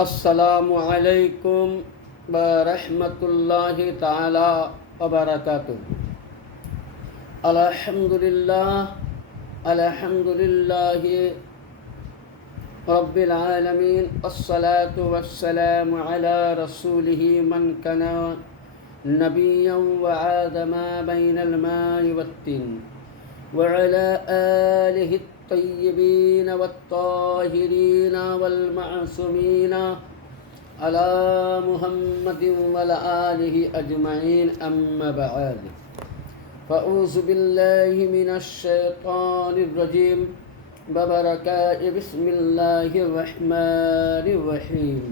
अस्सलामु अलैकुम व रहमतुल्लाहि ताला व बरकातुहू। अल्हम्दुलिल्लाहि रब्बिल आलमीन अस्सलातु वस्सलामु अला रसूलिहि मन काना नबिय्यन व आदमा बैनल माइ वत्तीन व अला आलिहि الطيبين والطاهرين والمعصومين على محمد وعلى آله أجمعين أما بعد فأعوذ بالله من الشيطان الرجيم ببركات بسم الله الرحمن الرحيم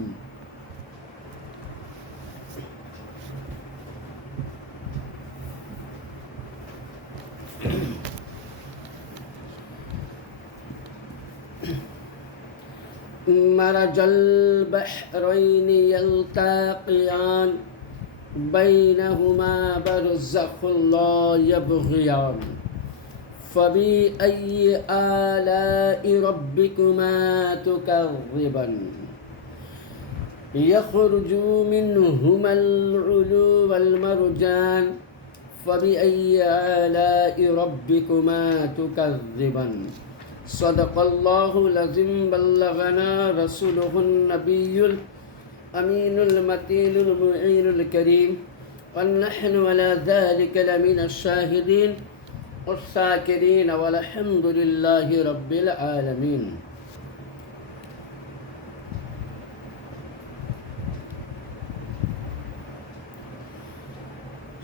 مرج البحرين يلتقيان بينهما برزخ لا يبغيان فبأي آلاء ربكما تكذبان يخرج منهما اللؤلؤ والمرجان فبأي آلاء ربكما تكذبان صدق الله العظيم بلغنا رسوله النبي الأمين المتين المعين الكريم ونحن على ذلك لمن الشاهدين والشاكرين والحمد لله رب العالمين।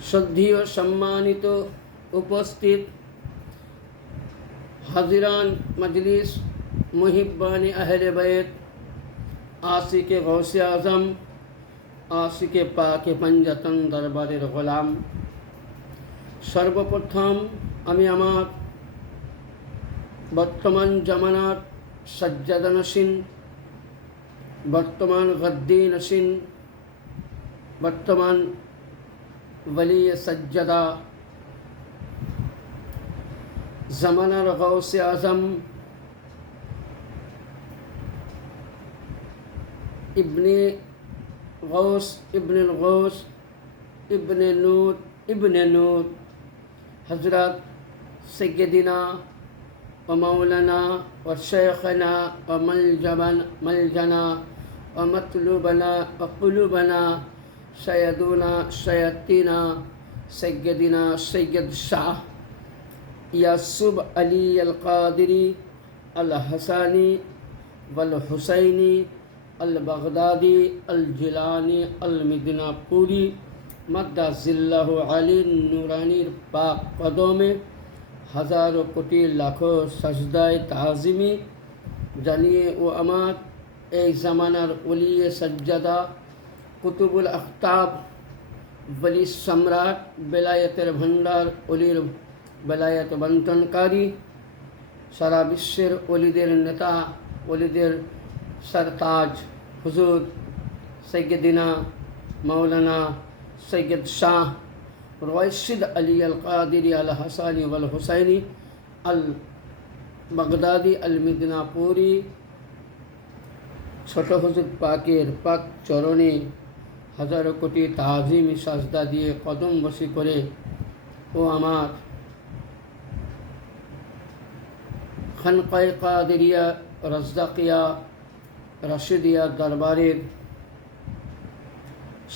শ্রদ্ধেয় সম্মানিত উপস্থিত हाजिरान मजलिस मुहिब्बान अहले बैत आशिक गौसे आज़म आशिक पाक पंजातन दरबारेर गोलाम सर्वप्रथम आमी आमार बर्तमान जमानार सज्जादानशीन बर्तमान गद्दीनशीन बर्तमान वली सज्जादा ज़मानार गौसे आज़म इब्ने गौस इब्नुल गौस इब्ने नूर हज़रत सय्यदिना व मौलाना व शेखना व मलजना व मतलूबना व कुलूबना सय्यदुना सय्यदीना सय्यदिना सय्यद शाह यासूब अली अल क़ादिरी अल हसानी वल हुसैनी अल बगदादी अल जिलानी अल मिदनापुरी मद्दाज़िल्लाहु अली नूरानीर पाक कदों में हज़ारों कोटि लाखों सजदाए ताज़िमी जानिए वो अमार ए ज़मानार वली सज्जदा कुतुबुल अख्ताब वली सम्राट बेलायतेर भंडार वलीर बेलायत बंटनकारी सारा विश्वेर वलीदेर नेता वलीदेर सरताज हुजूर सय्यदिना मौलाना सय्यद शाह रशीद अली अल क़ादिरी अल हसानी वल हुसैनी अल बगदादी अल मिदनापुरी छोट हुजूर पाकेर पाक चरणे हजारों कोटि ताज़ीमी साजदा दिए कदम बसी करे ओ आमार खानकाए कादिरिया रज़्ज़ाकिया रशिदिया दरबारेर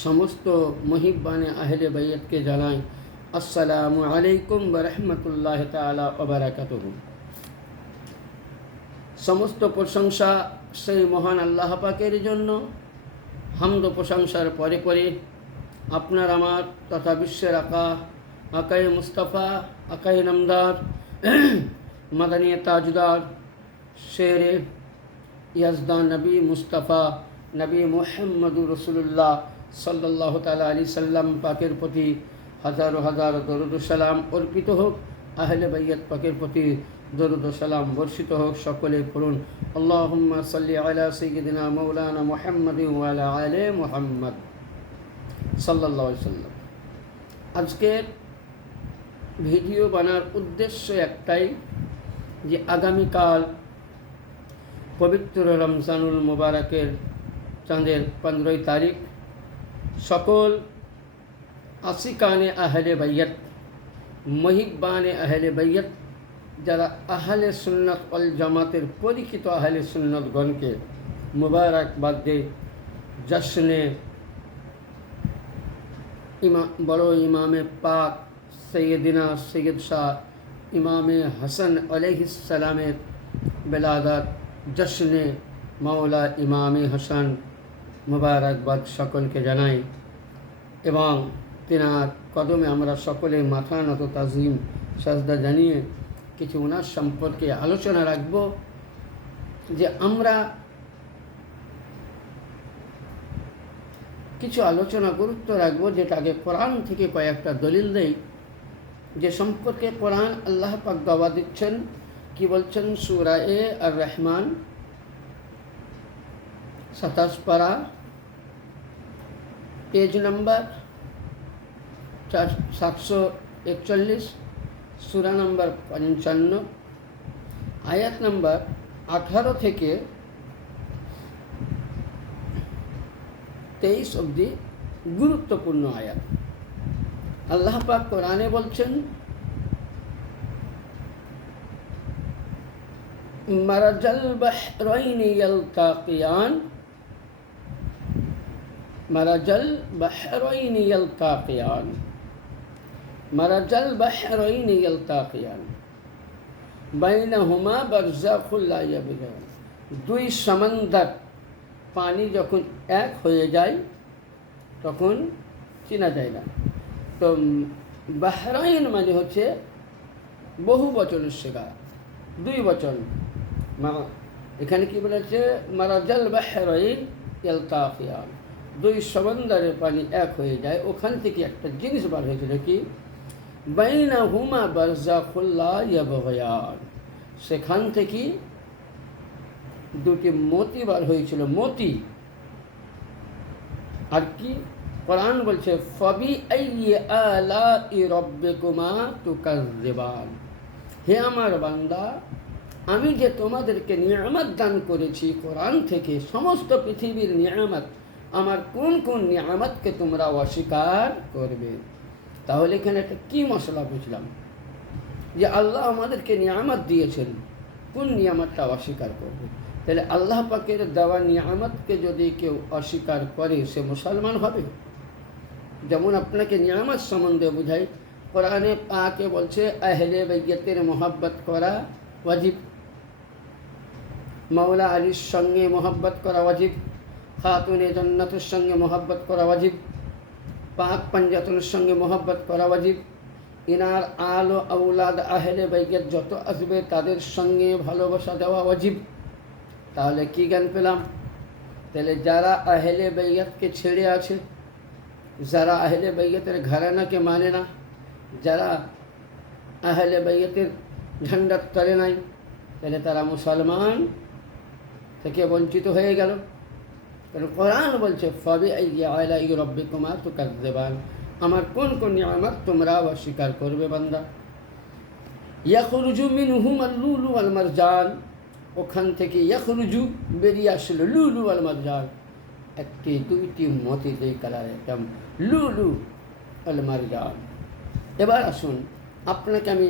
समस्त मुहिब्बाने अहले बैत के जानाई अस्सलामु अलैकुम व रहमतुल्लाहि ताला व बरकातुहू। समस्त प्रशंसा सेई महान आल्लाह पाकेर जन्य हामद प्रशंसार परे परे आपनार आमार तथा विश्वेर आका आकाए मुस्तफा आकाए नामदार मदनी ताजदार शेरे यज़दान नबी मुस्तफ़ा नबी मुहम्मदुर रसूलुल्लाह सल्लल्लाहु ताला अलैहि वसल्लम पाकेर प्रति हजारों हजारों दरूद सलाम अर्पित होक आहले बैत पाकेर प्रति दरूद सलाम बर्षित होक सकले पढ़ुन अल्लाहुम्मा सल्लि अला सय्यिदिना मौलाना मुहम्मद व अला आले मुहम्मद सल्लल्लाहु अलैहि वसल्लम। आजकेर भिडियो बानार उद्देश्य एकटाई যে আগামীকাল পবিত্র রমজানুল মুবারকের চাঁদের 15 তারিখ সকল আশিকানে আহলে বাইয়ত, মহিব্বানে আহলে বাইয়ত, যারা আহলে সুন্নাত ওয়াল জামাতের পরীক্ষিত আহলে সুন্নাতগণকে মুবারকবাদ দেয় জশ্নে বড় ইমামে পাক সৈয়দিনা সৈয়দ শাহ ইমামে হাসান আলাইহিস সালামের বেলাদাত, জশ্নে মাওলা ইমামে হাসান মুবারকবাদ সকলকে জানাই এবং তেনার কদমে আমরা সকলে মাথা নত তাজিম সাজদা জানিয়ে কিছু ওনার সম্পর্কে আলোচনা রাখব। যে আমরা কিছু আলোচনা গুরুত্ব রাখবো যেটাকে কোরআন থেকে কয়েকটা দলিল দেই, যে সম্পর্কে কোরআন আল্লাহ পাক দাওয়া দিচ্ছেন। কি বলছেন? সূরা আর রহমান 27 পারা, পেজ নম্বর 741, সূরা নম্বর 55, আয়াত নম্বর 18 থেকে 23 অবধি গুরুত্বপূর্ণ আয়াত। আল্লাহ পাক কোরআনে বলছেন, মারাজাল বাহরাইনি ইয়ালতাকিয়ান, মারাজাল বাহরাইনি ইয়ালতাকিয়ান, মারাজাল বাহরাইনি ইয়ালতাকিয়ান বাইনাহুমা বারযাখুল লা ইয়াবগিয়ান। দুই সমুদ্র পানি যখন এক হয়ে যায় তখন চেনা যায় না। তো বাহরাইন মানে হচ্ছে বহু বচনের শেখা, দুই বচন। এখানে কি বলেছে? মারাজাল বাহরাইন ইয়ালতাকিয়ান, দুই সমুদ্রের পানি এক হয়ে যায়। ওখান থেকে একটা জিনিস বার হয়েছিল, কি? বাইনাহুমা বারযাখুল লা ইয়াবগিয়ান, সেখান থেকে দুটি মতি বার হয়েছিল, মতি। আর কি কোরআন বলছে? ফাবি আইয়ি আলাই রাব্বিকুমা তুকাজ্জিবান, হে আমার বান্দা, আমি যে তোমাদেরকে নিয়ামত দান করেছি কোরআন থেকে, সমস্ত পৃথিবীর নিয়ামত, আমার কোন কোন নিয়ামতকে তোমরা অস্বীকার করবে? তাহলে এখানে একটা কী মশলা বুঝলাম, যে আল্লাহ আমাদেরকে নিয়ামত দিয়েছেন, কোন নিয়ামতটা অস্বীকার করবে? তাহলে আল্লাহ পাকের দেওয়া নিয়ামতকে যদি কেউ অস্বীকার করে সে মুসলমান হবে? যেমন আপনাকে নিয়ামত সম্বন্ধে বোঝাই, কোরআনে পাকে বলছে আহলে বাইয়তের মোহাব্বত করা ওয়াজিব, মাওলা আলীর সঙ্গে মোহাব্বত করা ওয়াজিব, খাতুনে জান্নাতের সঙ্গে মোহাব্বত করা ওয়াজিব, পাক পাঞ্জাতনের সঙ্গে মোহাব্বত করা ওয়াজিব, ইনার আলো আউলাদ আহলে বাইয়ত যত আসবে তাদের সঙ্গে ভালোবাসা দেওয়া ওয়াজিব। তাহলে কি জ্ঞান পেলাম? তাহলে যারা আহলে বাইয়তকে ছেড়ে আছে, যারা আহলে বাইয়তের ঘরানাকে মানে না, যারা আহলে বাইয়তের ঝান্ডার তলে নাই, তাহলে তারা মুসলমান থেকে বঞ্চিত হয়ে গেল। কারণ কোরআন বলছে ফাবি আইয়ি আলাই রাব্বিকুমা তুকাজ্জিবান, আমার কোন কোন নিয়ামত তোমরা অস্বীকার করবে বান্দা। ইয়াখরুজু মিনহুমাল লুলু ওয়াল মারজান, ওখান থেকে ইয়াখরুজু বেরিয়ে আসলো লুলু ওয়াল মারজান, একটি দুইটি মতি দুই কালারের, লুলু ওয়াল মারজান। এবার আসুন, আপনাকে আমি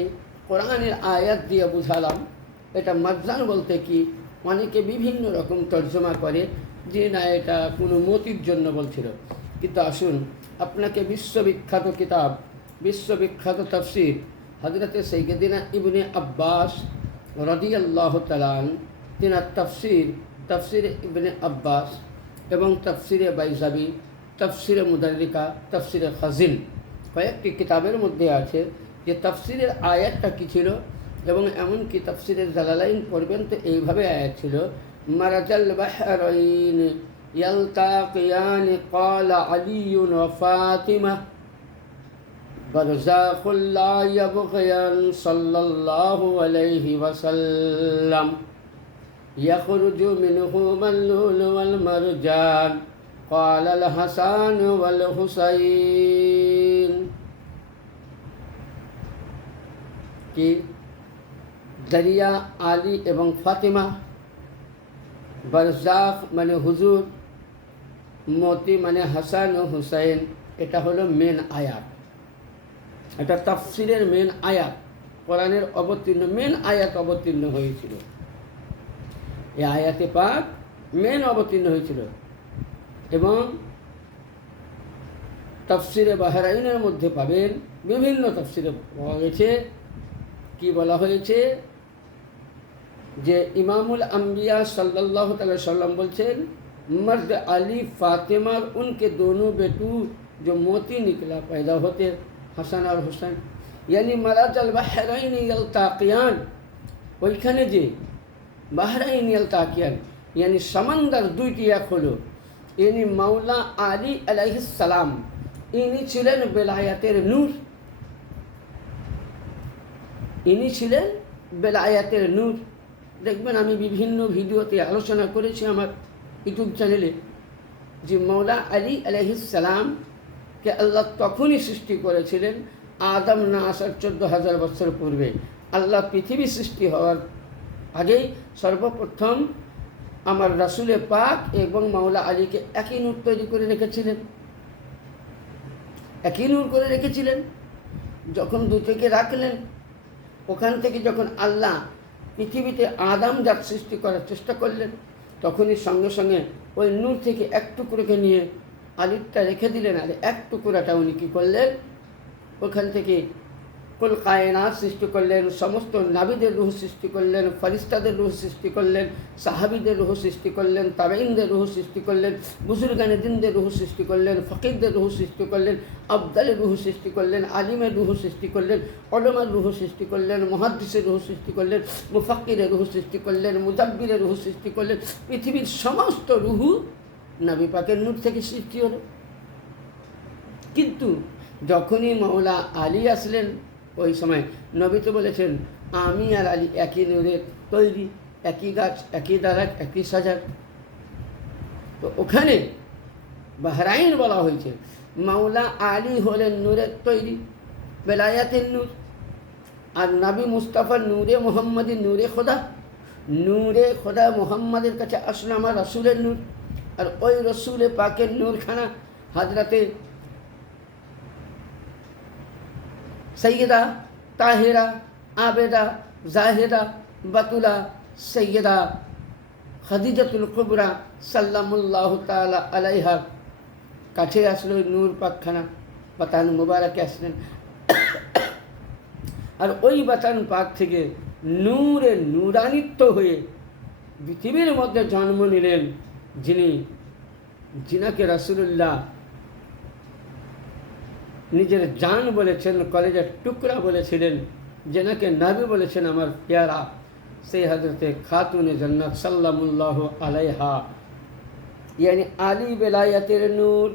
কোরআনের আয়াত দিয়ে বুঝালাম। এটা মারজান বলতে কি, অনেকে বিভিন্ন রকম তর্জমা করে যে না এটা কোনো মতির জন্য বলছিল, কিন্তু আসুন আপনাকে বিশ্ববিখ্যাত কিতাব, বিশ্ববিখ্যাত তাফসির হযরতে সাইয়্যিদিনা ইবনে আব্বাস রাদিয়াল্লাহু তাআলা আনহু, তিনার তাফসির ইবনে আব্বাস এবং তাফসিরে বাইজাবি, তাফসিরে মুদাররিকা, তাফসিরে খাজিন, কয়েকটি কিতাবের মধ্যে আছে যে তাফসিরের আয়াতটা কী ছিল। এবং এমনকি তাফসিরের জালালাইন পড়বেন তো এইভাবে আয়াত ছিল, মারাজাল বাহরাইন ইয়ালতাকিয়ান ক্বালা আলিয়ুন ওয়া ফাতিমা বারযাখুল লা ইয়াবগিয়ান সাল্লাল্লাহু আলাইহি ওয়াসাল্লাম ইয়াখরুজু মিনহুমাল লুলু ওয়াল মারজান ক্বালা আল হাসান ওয়াল হুসাইন। কি দরিয়া আলী এবং ফাতিমা, বারজাখ মানে হুজুর, মতি মানে হাসান ও হুসাইন, এটা হলো মেন আয়াত, এটা তাফসিরের মেন আয়াত, কোরআনের অবতীর্ণ মেন আয়াত অবতীর্ণ হয়েছিল। এই আয়াতে পাক মেন অবতীর্ণ হয়েছিল এবং তাফসিরে বাহরাইনের মধ্যে পাবেন, বিভিন্ন তাফসিরে পাওয়া গেছে, কি বলা হয়েছে যে ইমামুল আম্বিয়া सल्लल्लाहु अलैहि वसल्लम বলছেন, मर्द अली फातिमा और उनके दोनों बेटू जो मोती निकला पैदा होते हसन और हुसैन, यानी मराजल बहरैन यल्ताकियान, ওইখানে যে বাহরাইন ইয়ালতাকিয়ান यानी समंदर দুইটি এক হলো, यानी मौला আলী আলাইহিস সালাম ইনি ছিলেন বেলায়াতের নূর, ইনি ছিলেন বেলায়াতের নূর। দেখবেন আমি বিভিন্ন ভিডিওতে আলোচনা করেছি আমার ইউটিউব চ্যানেলে যে মৌলা আলী আলাইহিস সালামকে আল্লাহ তখনই সৃষ্টি করেছিলেন আদম না আসার 14,000 বছর পূর্বে। আল্লাহ পৃথিবী সৃষ্টি হওয়ার আগেই সর্বপ্রথম আমার রাসূলে পাক এবং মৌলা আলীকে একই নূর তৈরি করে রেখেছিলেন, একই নূর করে রেখেছিলেন। যখন দুটোকে রাখলেন, ওখান থেকে যখন আল্লাহ পৃথিবীতে আদম জাত সৃষ্টি করার চেষ্টা করলেন, তখনই সঙ্গে সঙ্গে ওই নূর থেকে এক টুকরোকে নিয়ে আলিরটা রেখে দিলেন, আর এক টুকরাটা উনি কী করলেন, ওখান থেকে কুল কায়নাত সৃষ্টি করলেন, সমস্ত নাবিদের রুহ সৃষ্টি করলেন, ফরিস্তাদের রুহ সৃষ্টি করলেন, সাহাবিদের রুহ সৃষ্টি করলেন, তাবেঈনদের রুহ সৃষ্টি করলেন, বুজুর্গানে দিনদের রুহ সৃষ্টি করলেন, ফকিরদের রুহ সৃষ্টি করলেন, আবদালের রুহ সৃষ্টি করলেন, আলিমের রুহ সৃষ্টি করলেন, উলামার রুহ সৃষ্টি করলেন, মুহাদ্দিসের রুহ সৃষ্টি করলেন, মুফাক্কিরের রুহ সৃষ্টি করলেন, মুদাব্বিরের রুহ সৃষ্টি করলেন। পৃথিবীর সমস্ত রুহ নবী পাকের নূর থেকে সৃষ্টি হলো। কিন্তু যখনই মৌলা আলী আসলেন, ওই সময় নবী তো বলেছেন আমি আর আলী একই নূরের তৈরি, একই গাছ, একই দারাক, একই সাজার। তো ওখানে বাহরাইন বলা হয়েছে, মৌলা আলী হলেন নূরের তৈরি, বেলায়াতের নূর, আর নবী মুস্তাফার নূরে মোহাম্মদী, নূরে খোদা, নূরে খোদা মোহাম্মদের কাছে আসলে আমার রসুলের নূর। আর ওই রসুলে পাকের নূরখানা হাজরাতে সৈয়দা তাহেরা আবেদা জাহেদা বাতুলা সৈয়দা খাদিজাতুল কুবরা সাল্লামুল্লাহু তাআলা আলাইহা কাছে আসলো নূর পাকখানা, বাতান মুবারকে আসলেন। আর ওই বাতান পাক থেকে নূরে নূরানিত্ব হয়ে পৃথিবীর মধ্যে জন্ম নিলেন, যিনাকে রাসূলুল্লাহ নিজের জান বলেছেন, কলেজের টুকরা বলেছিলেন, যেনাকে নবী বলেছেন আমার প্যারা, সেই হজরতে খাতুনে জান্নাত সাল্লামুল্লাহু আলাইহা, यानी আলী বেলায়াতের নূর,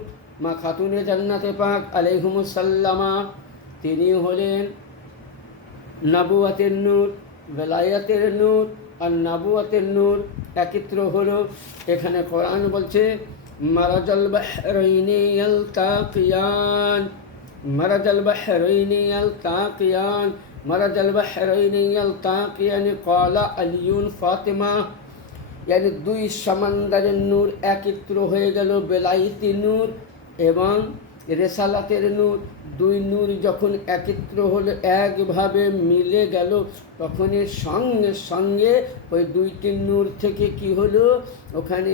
মা খাতুনে জান্নাতে পাক আলাইহিমুস সাল্লামা, তিনি হলেন নবুয়াতের নূর, বেলায়াতের নূর আর নবুয়াতের নূর একত্র হলো। এখানে কোরআন বলছে মারাজাল বাহরাইনি ইয়ালতাকিয়ান, মারাজাল বাহরাইনি ইয়ালতাকিয়ান, মারাজাল বাহরাইনি ইয়ালতাকিয়ান ক্বালা আলিয়ুন ফাতিমা, यानी দুই সমন্দরের নূর একত্র হয়ে গেল, বেলায়েতি নূর এবং রেসালাতের নূর। দুই নূর যখন একত্র হলো, একভাবে মিলে গেল, তখনই সঙ্গে সঙ্গে ওই দুইটি নূর থেকে কি হলো, ওখানে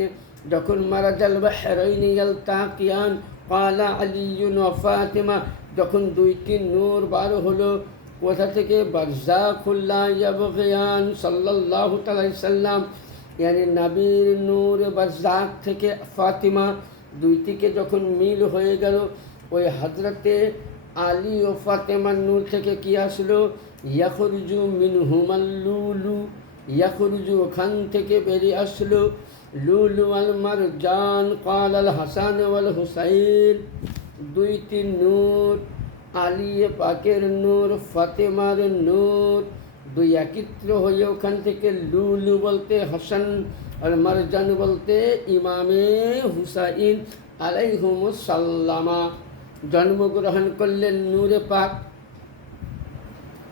যখন মারাজাল বাহরাইনি ইয়ালতাকিয়ান ক্বালা আলিয়ুন ওয়া ফাতিমা, যখন দুইটি নূর বার হলো, কোথা থেকে, বারযাখুল্লাহ ইয়াবগিয়ান সাল্লাল্লাহু আলাইহি সাল্লাম, यानी নবীর নূর বারযাক থেকে ফাতিমা, দুইটিকে যখন মিল হয়ে গেল, ওই হজরতে আলী ও ফাতেমার নূর থেকে কি আসলো, ইয়াখরুজু মিনহুমাল লুলু, ইয়াখরুজু, ওখান থেকে বেরিয়ে আসলো লুলু আল মারজান ক্বাল আল হাসান ওয়াল হুসাইন, দুইটি নূর, আলী পাকের নূর, ফাতেমার নূর, দুই একত্র হয়ে ওখান থেকে লুলু বলতে হাসান আর মারজান বলতে ইমামে হুসাইন আলাইহিমুস সাল্লামা জন্মগ্রহণ করলেন নূরে পাক।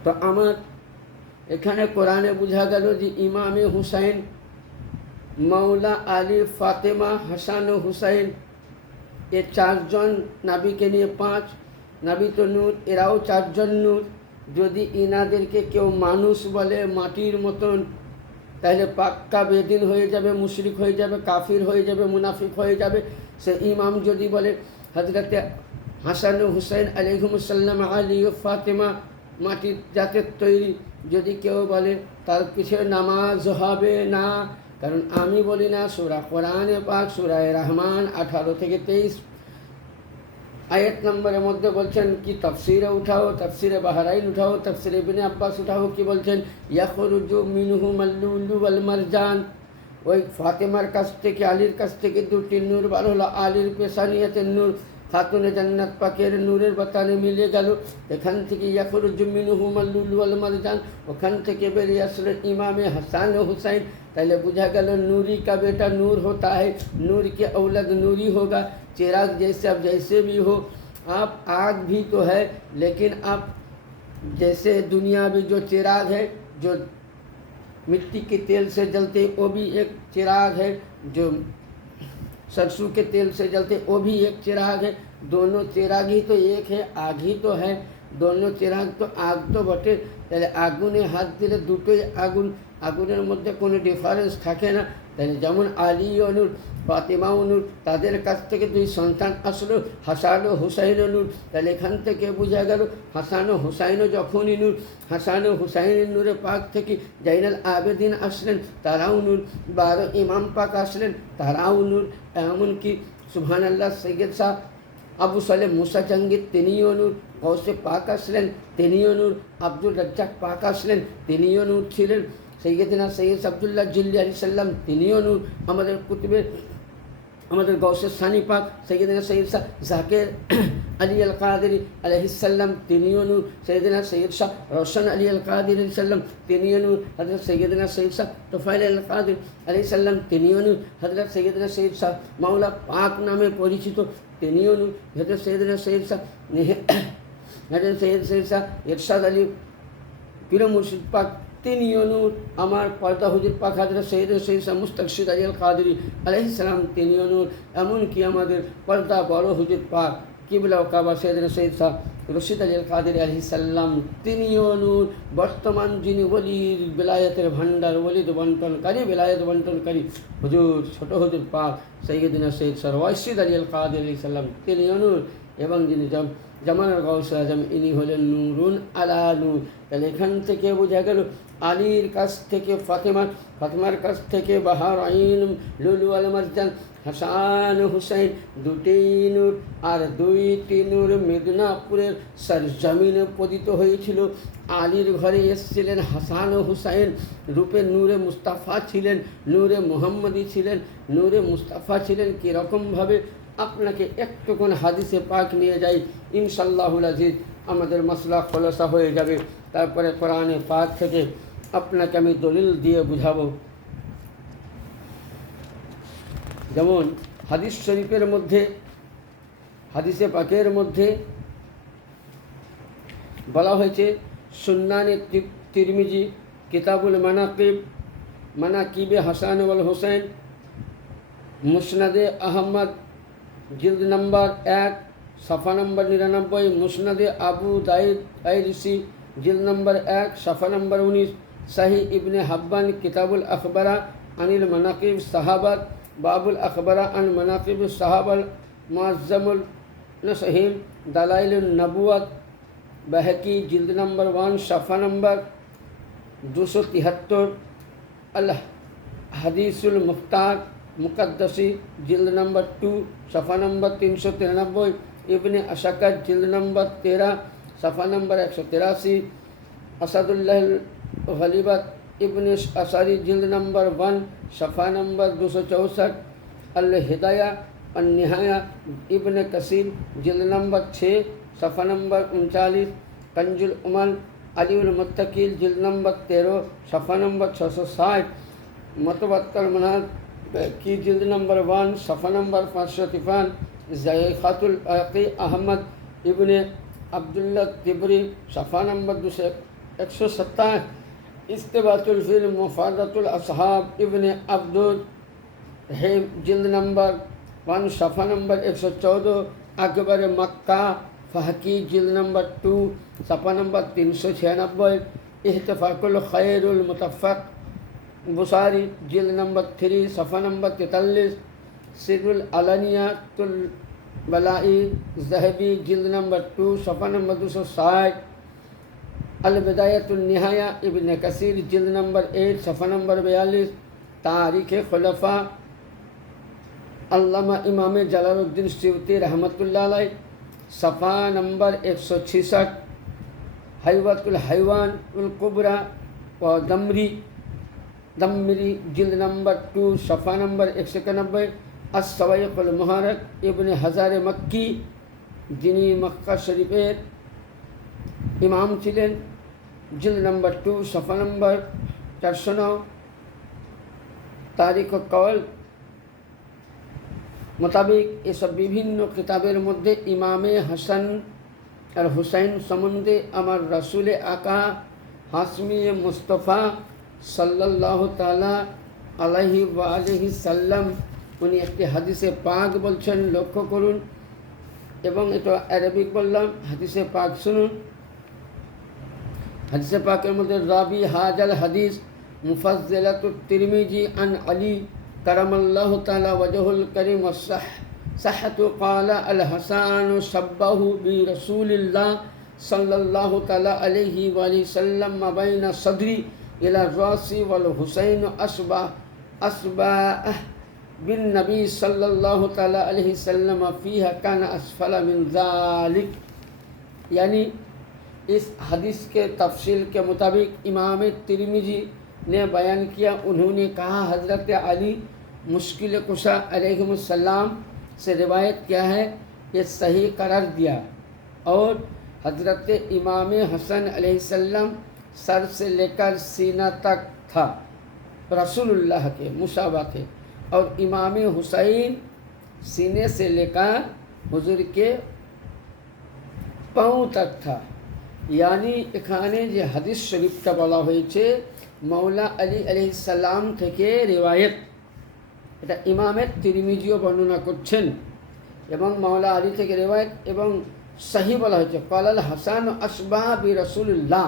তো আমার এখানে কোরআনে বোঝা গেল যে ইমামে হুসাইন, মৌলা আলী, ফাতেমা, হাসান ও হুসাইন এ চারজন নাবিকে নিয়ে 5, নাবি তো নূর, এরাও চারজন নূর। যদি ইনাদেরকে কেউ মানুষ বলে মাটির মতন, তাহলে পাক্কা বেদিন হয়ে যাবে, মুশরিক হয়ে যাবে, কাফির হয়ে যাবে, মুনাফিক হয়ে যাবে। সে ইমাম যদি বলে হযরতে হাসান ও হুসাইন আলাইহিমুসসালাম, আলী ও ফাতেমা মাটির জাতের তৈরি, যদি কেউ বলে তার পিছনে নামাজ হবে না। কারণ আমি বলি না, সূরা কোরআনে পাক সূরা রহমান 18 থেকে 23 আয়াত নম্বরের মধ্যে বলছেন কি, তাফসিরে উঠাও, তাফসিরে বাহরাইন উঠাও, তাফসিরে ইবনে আব্বাস উঠাও, কি বলছেন, ইয়াখরুজু মিনহুমাল লুলু ওয়াল মারজান। ওই ফাতেমার কাছ থেকে, আলীর কাছ থেকে 2টি নূর বার হলো। আলীর পেশানিয়াতের নূর খাতুনে জান্নাত পাকের নূরের বাতানে মিলে গেল। এখান থেকে ইয়াখরুজু মিনহুমাল লুলু ওয়াল মারজান, ওখান থেকে বেরিয়ে আসলেন ইমামে হাসান ও হুসাইন। তাহলে बुझा गल नूरी का बेटा नूर होता है, नूर के औलद नूरी होगा। चिराग जैसे अब जैसे भी हो, आप आग भी तो है, लेकिन आप जैसे दुनिया में जो चिराग है, जो मिट्टी के तेल से जलते, वो भी एक चिराग है, जो सरसों के तेल से जलते वो भी एक चिराग है। दोनों चिराग ही तो एक है, आग ही तो है। दोनों चिराग तो आग तो बटे, তাহলে আগুনে হাত দিলে দুটোই আগুন, আগুনের মধ্যে কোনো ডিফারেন্স থাকে না। তাহলে যেমন আলী ও নূর, ফাতেমা ও নূর, তাদের কাছ থেকে 2 সন্তান আসলো, হাসান ও হুসাইন ও নূর। তাহলে এখান থেকে বোঝা গেল হাসান ও হুসাইনও যখনই নূর, হাসান ও হুসাইনের নূরে পাক থেকে জাইনাল আবেদিন আসলেন, তারাও নূর। 12 ইমাম পাক আসলেন, তারাও নূর। এমনকি সুবহানাল্লাহ সৈয়দ শাহ আবু সালেহ মুসা জাহাঙ্গীর, তিনিও নূর। গৌসে পাক আসলেন, তিনিও নূর। আব্দুল রাজ্জাক পাক আসলেন, তিনিও নূর ছিলেন। সৈয়দনা সৈয়দ আব্দুল্লাহ জিল্লি আলাইহিস সালাম, তিনিও নূর। আমাদের কুতুবে, আমাদের গৌসের সানি পাক সৈয়দনা সৈয়দ শাহ জাকির আলী আল কাদেরী আলাইহিস সালাম, তিনিও নূর। সৈয়দনা সৈয়দ শাহ রওশন আলী আল কাদেরী আলাইহিস সালাম, তিনিও নূর। হযরত সৈয়দনা সৈয়দ শাহ তোফায়েল আল কাদেরী আলাইহিস সালাম, তিনিও নূর। হযরত সৈয়দনা সৈয়দ শাহ মাওলা পাক নামে পরিচিত, তিনিও নূর। হযরত সৈয়দনা সৈয়দ শাহ হযরত সৈয়দ শাহ ইরশাদ আলী পীর মুর্শিদ পাক, তিনিও নূর। আমার পর্দা হুজুর পাক হযরত সৈয়দ শাহ মুস্তাকশিদ আলী আল কাদেরী আলাইহিস সালাম, তিনিও নূর। এমনকি আমাদের পর্দা বড় হুজুর পাক কিবলা ও কাবা সৈয়দ শাহ রশিদ আলী আল কাদেরী আলাইহিস সালাম, তিনিও নূর। বর্তমান যিনি ওলির বেলায়েতের ভান্ডার, ওলিদ বন্টনকারী, বেলায়েত বন্টনকারী হুজুর, ছোট হুজুর পাক সৈয়দনা সৈয়দ শাহ রশিদ আলী আল কাদেরী আলাইহিস সালাম, তিনিও নূর। এবং যিনি জামানার গাউসে আজম, ইনি হলেন নূরুন আলা নূর। তাহলে এখান থেকে বোঝা গেল আলীর কাছ থেকে ফাতেমা, ফাতেমার কাছ থেকে বাহরাইন লুলু আল মারজান, হাসান হুসাইন, 2টি নূর। আর 2টি নূর মেদিনীপুরের সরজমিনে পতিত হয়েছিল। আলীর ঘরে এসেছিলেন হাসান ও হুসাইন, রূপে নূরে মুস্তাফা ছিলেন, নূরে মোহাম্মদী ছিলেন, নূরে মুস্তাফা ছিলেন। কীরকমভাবে আপনাকে একটুকুন হাদিসে পাক নিয়ে যাই, ইনশাআল্লাহুল আজিজ আমাদের মাসলা খোলাসা হয়ে যাবে। তারপরে কোরআনে পাক থেকে আপনাকে আমি দলিল দিয়ে বুঝাবো। যেমন হাদিস শরীফের মধ্যে, হাদিসে পাকের মধ্যে বলা হয়েছে, সুন্নানে তিরমিজি, কিতাবুল মানাকিব, মানাকিবে হাসান ওয়াল হুসাইন, মুসনাদে আহমদ জিলদ নম্বর 1 সফা নম্বর 99, মুসনাদে আবু দাউদ আইরিসি জিলদ নম্বর 1 সফা নম্বর 19, সাহি ইবনে হাব্বান কিতাবুল আখবারা আনিল মানাকিব সাহাবাত, বাবুল আখবারা আন মানাকিব সাহাবাল মুআজ্জামুল নসহিম, দালাইলুন নবুয়াত বাহকি জিলদ নম্বর 1 সফা নম্বর 273, আল হাদিসুল মুখতার मुकद्दसी जिल्द नंबर 2 सफ़ा नंबर 393, इब्ने अशकत जिल्द नंबर 13 सफ़ा नंबर 183, असदुल्लाह गलीबत इब्ने असरी जिल्द नंबर 1 सफ़ा नंबर 264, अल हिदाया अन निहाया इब्ने कसीर जिल्द नंबर 6 सफ़ा नंबर 39, कंजुल उमल अलीउल मुत्तकील जिल्द नंबर 13 सफ़ा नंबर 660, मतवक्कल मनाद की जिल्द नंबर 1 सफ़ा नंबर 553, ज़ायक़ातुल अक़ी अहमद इब्ने अब्दुल्ला तिबरी सफ़ा नंबर 127, इस्तिबातुल फिल्म मुफ़ादतुल असहाब इब्ने अब्दुल रहीम जिल्द नंबर वन सफ़ा नंबर 114 अकबर मक्का फ़हकी जिल्द नंबर 2 सफ़ा नंबर 396 इत्तफ़ाकुल खैरुल मुतफ़क़ बुसारी जिल्द नंबर 3 सफ़ा नंबर 43 सिरुल अलनियातुल बलाई ज़हबी जिल्द नंबर 2 सफ़ा नंबर 260 अल बिदायतुन निहाया इब्न कसीर जिल्द नंबर 8 सफ़ा नंबर 42 तारीख़ खुलफ़ा अल्लामा इमाम जलालुद्दीन सियूती रहमतुल्लाह अलैह सफ़ा नंबर 166 हैवतुल हैवान उल कुबरा व दमरी जिल्द नंबर 2 सफ़ा नंबर 191 अस्सवाइक़ुल मुहारक इब्न हज़ार मक्की जिनी मक्का शरीफेर इमाम छिलेन जिल्द नंबर 2 सफ़ा नंबर 409 तारीख़ कौल মোতাবেক এসব বিভিন্ন কিতাবের মধ্যে ইমামে হাসান আর হুসাইন সম্বন্ধে আমার রাসূলে আকা হাসমি মুস্তফা সাল্লাল্লাহু তাআলা আলাইহি ওয়া আলিহি সাল্লাম উনি একটি হাদিসে পাক বলছেন, লক্ষ্য করুন। এবং এটা আরবিক বললাম, হাদিসে পাক শুনুন। হাদিসে পাকের মধ্যে রাবি হাজাল হাদিস মুফাজ্জলাতুত তিরমিজি আন আলী करमल्लाहु ताला वजहुल करीम सहतु क़ाला अल हसान शब्बहु बि रसूलिल्लाह सल्लल्लाहु ताला अलैहि वसल्लम बैन सदरी इला रासी वल हुसैन अस्बा बिन नबी सल्लल्लाहु ताला अलैहि वसल्लम फीहा कान अस्फला मिन ज़ालिक। यानी इस हदीस के तफसील के मुताबिक इमाम तिरमिजी ने बयान किया, उन्होंने कहा हज़रत अली मुश्किल कुशा अलैहिस्सलाम से रिवायत किया है, ये सही करार दिया। और हज़रत इमाम हसन अलैहिस्सलाम सर से लेकर सीना तक था, रसूलुल्लाह के मुशाबा थे। और इमाम हुसैन सीने से लेकर हुजूर के पाँव तक था। यानी एखाने जे हदीस शरीफटा बला হয়েছে मौला अली अलैहिस्सलाम থেকে রিওয়ায়াত, এটা ইমামের তিরমিজিও বর্ণনা করছেন এবং মৌলা আলী থেকে রিওয়ায়াত এবং সহি বলা হয়েছে। কালাল হাসান আসবাহ বি রাসূলুল্লাহ,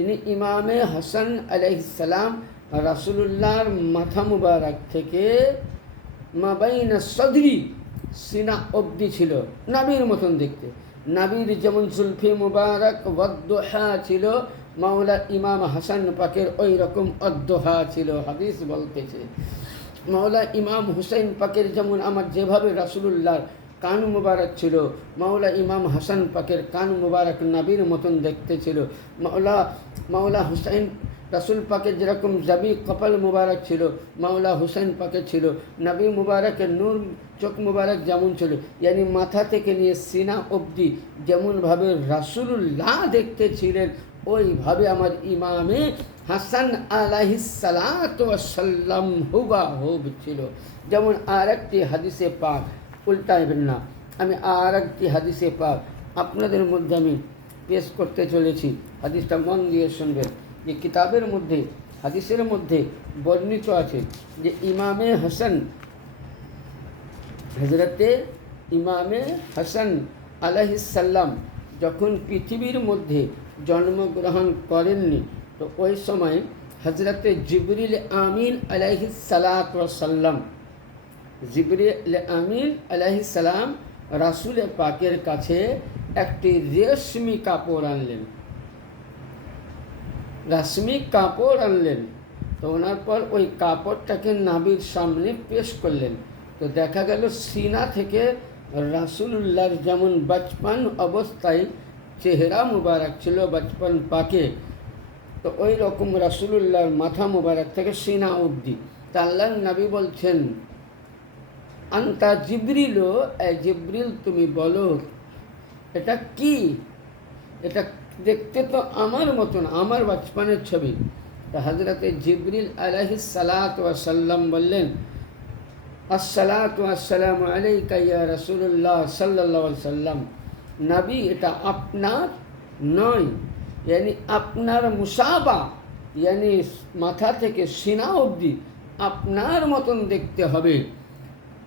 ইনি ইমামে হাসান আলাইহিসসালাম রাসূলুল্লাহর মাথা মুবারক থেকে মাবাইনা সদরি সিনা অবধি ছিল, নবীর মতন দেখতে। নবীর যেমন জুলফি মুবারক ওয়াদ্দুহা ছিল, মৌলা ইমাম হাসান পাকের ওই রকম অদ্দোহা ছিল। হাদিস বলতেছে মৌলা ইমাম হুসাইন পাকের যেমন আমার যেভাবে রাসূলুল্লাহর কান মুবারক ছিল, মৌলা ইমাম হাসান পাকের কান মুবারক নবীর মতন দেখতে ছিল। মৌলা হুসাইন রাসূল পাকের যেরকম জবি কপাল মুবারক ছিল, মৌলা হুসাইন পাকের ছিল। নবী মুবারকের নূর চোখ মুবারক যেমন ছিল, ইয়ানি মাথা থেকে নিয়ে সিনা অবধি যেমনভাবে রাসূলুল্লাহ দেখতে ছিলেন, ওইভাবে আমার ইমামে হাসান আলাইহিসসালাতু ওয়াসসালাম হুবাহুব ছিল। যেমন আর একটি হাদিসে পাক, উল্টাইবেন না, আমি আর একটি হাদিসে পাক আপনাদের মধ্যে আমি পেশ করতে চলেছি। হাদিসটা মন দিয়ে শুনবেন। যে কিতাবের মধ্যে হাদিসের মধ্যে বর্ণিত আছে যে ইমামে হাসান, হযরতে ইমামে হাসান আলাইহিসসালাম যখন পৃথিবীর মধ্যে জন্মগ্রহণ করেননি, তো ওই সময় হযরতে জিবরিল আমিন আলাইহিসসালাম, জিবরিল আমিন আলাইহিসসালাম রাসূল পাকের কাছে একটি রেশমি কাপড় আনলেন, রেশমি কাপড় আনলেন। তো ওনার পর ওই কাপড়টাকে নবীর সামনে পেশ করলেন। তো দেখা গেল সিনা থেকে রাসূলুল্লাহর যেমন বচপন অবস্থায় চেহারা মুবারক ছিল বচপন পাকে, তো ওই রকম রাসূলুল্লাহর মাথা মুবারক থেকে সিনা অবধি। তা আল্লাহর নবী বলছেন, আন্তা জিবরিল, এ জিবরিল তুমি বলো এটা কি? এটা দেখতে তো আমার মতন, আমার বচপনের ছবি। তা হযরতে জিবরিল আলাইহিসসালাতু ওয়াসসালাম বললেন, আসসালাতু ওয়াসসালামু আলাইকা ইয়া রাসূলুল্লাহ সাল্লাল্লাহু আলাইহি ওয়াসাল্লাম। নবী, এটা আপনার নয়, यानी আপনার মুসাবা, यानी মাথা থেকে সিনা অবধি আপনার মতন দেখতে হবে।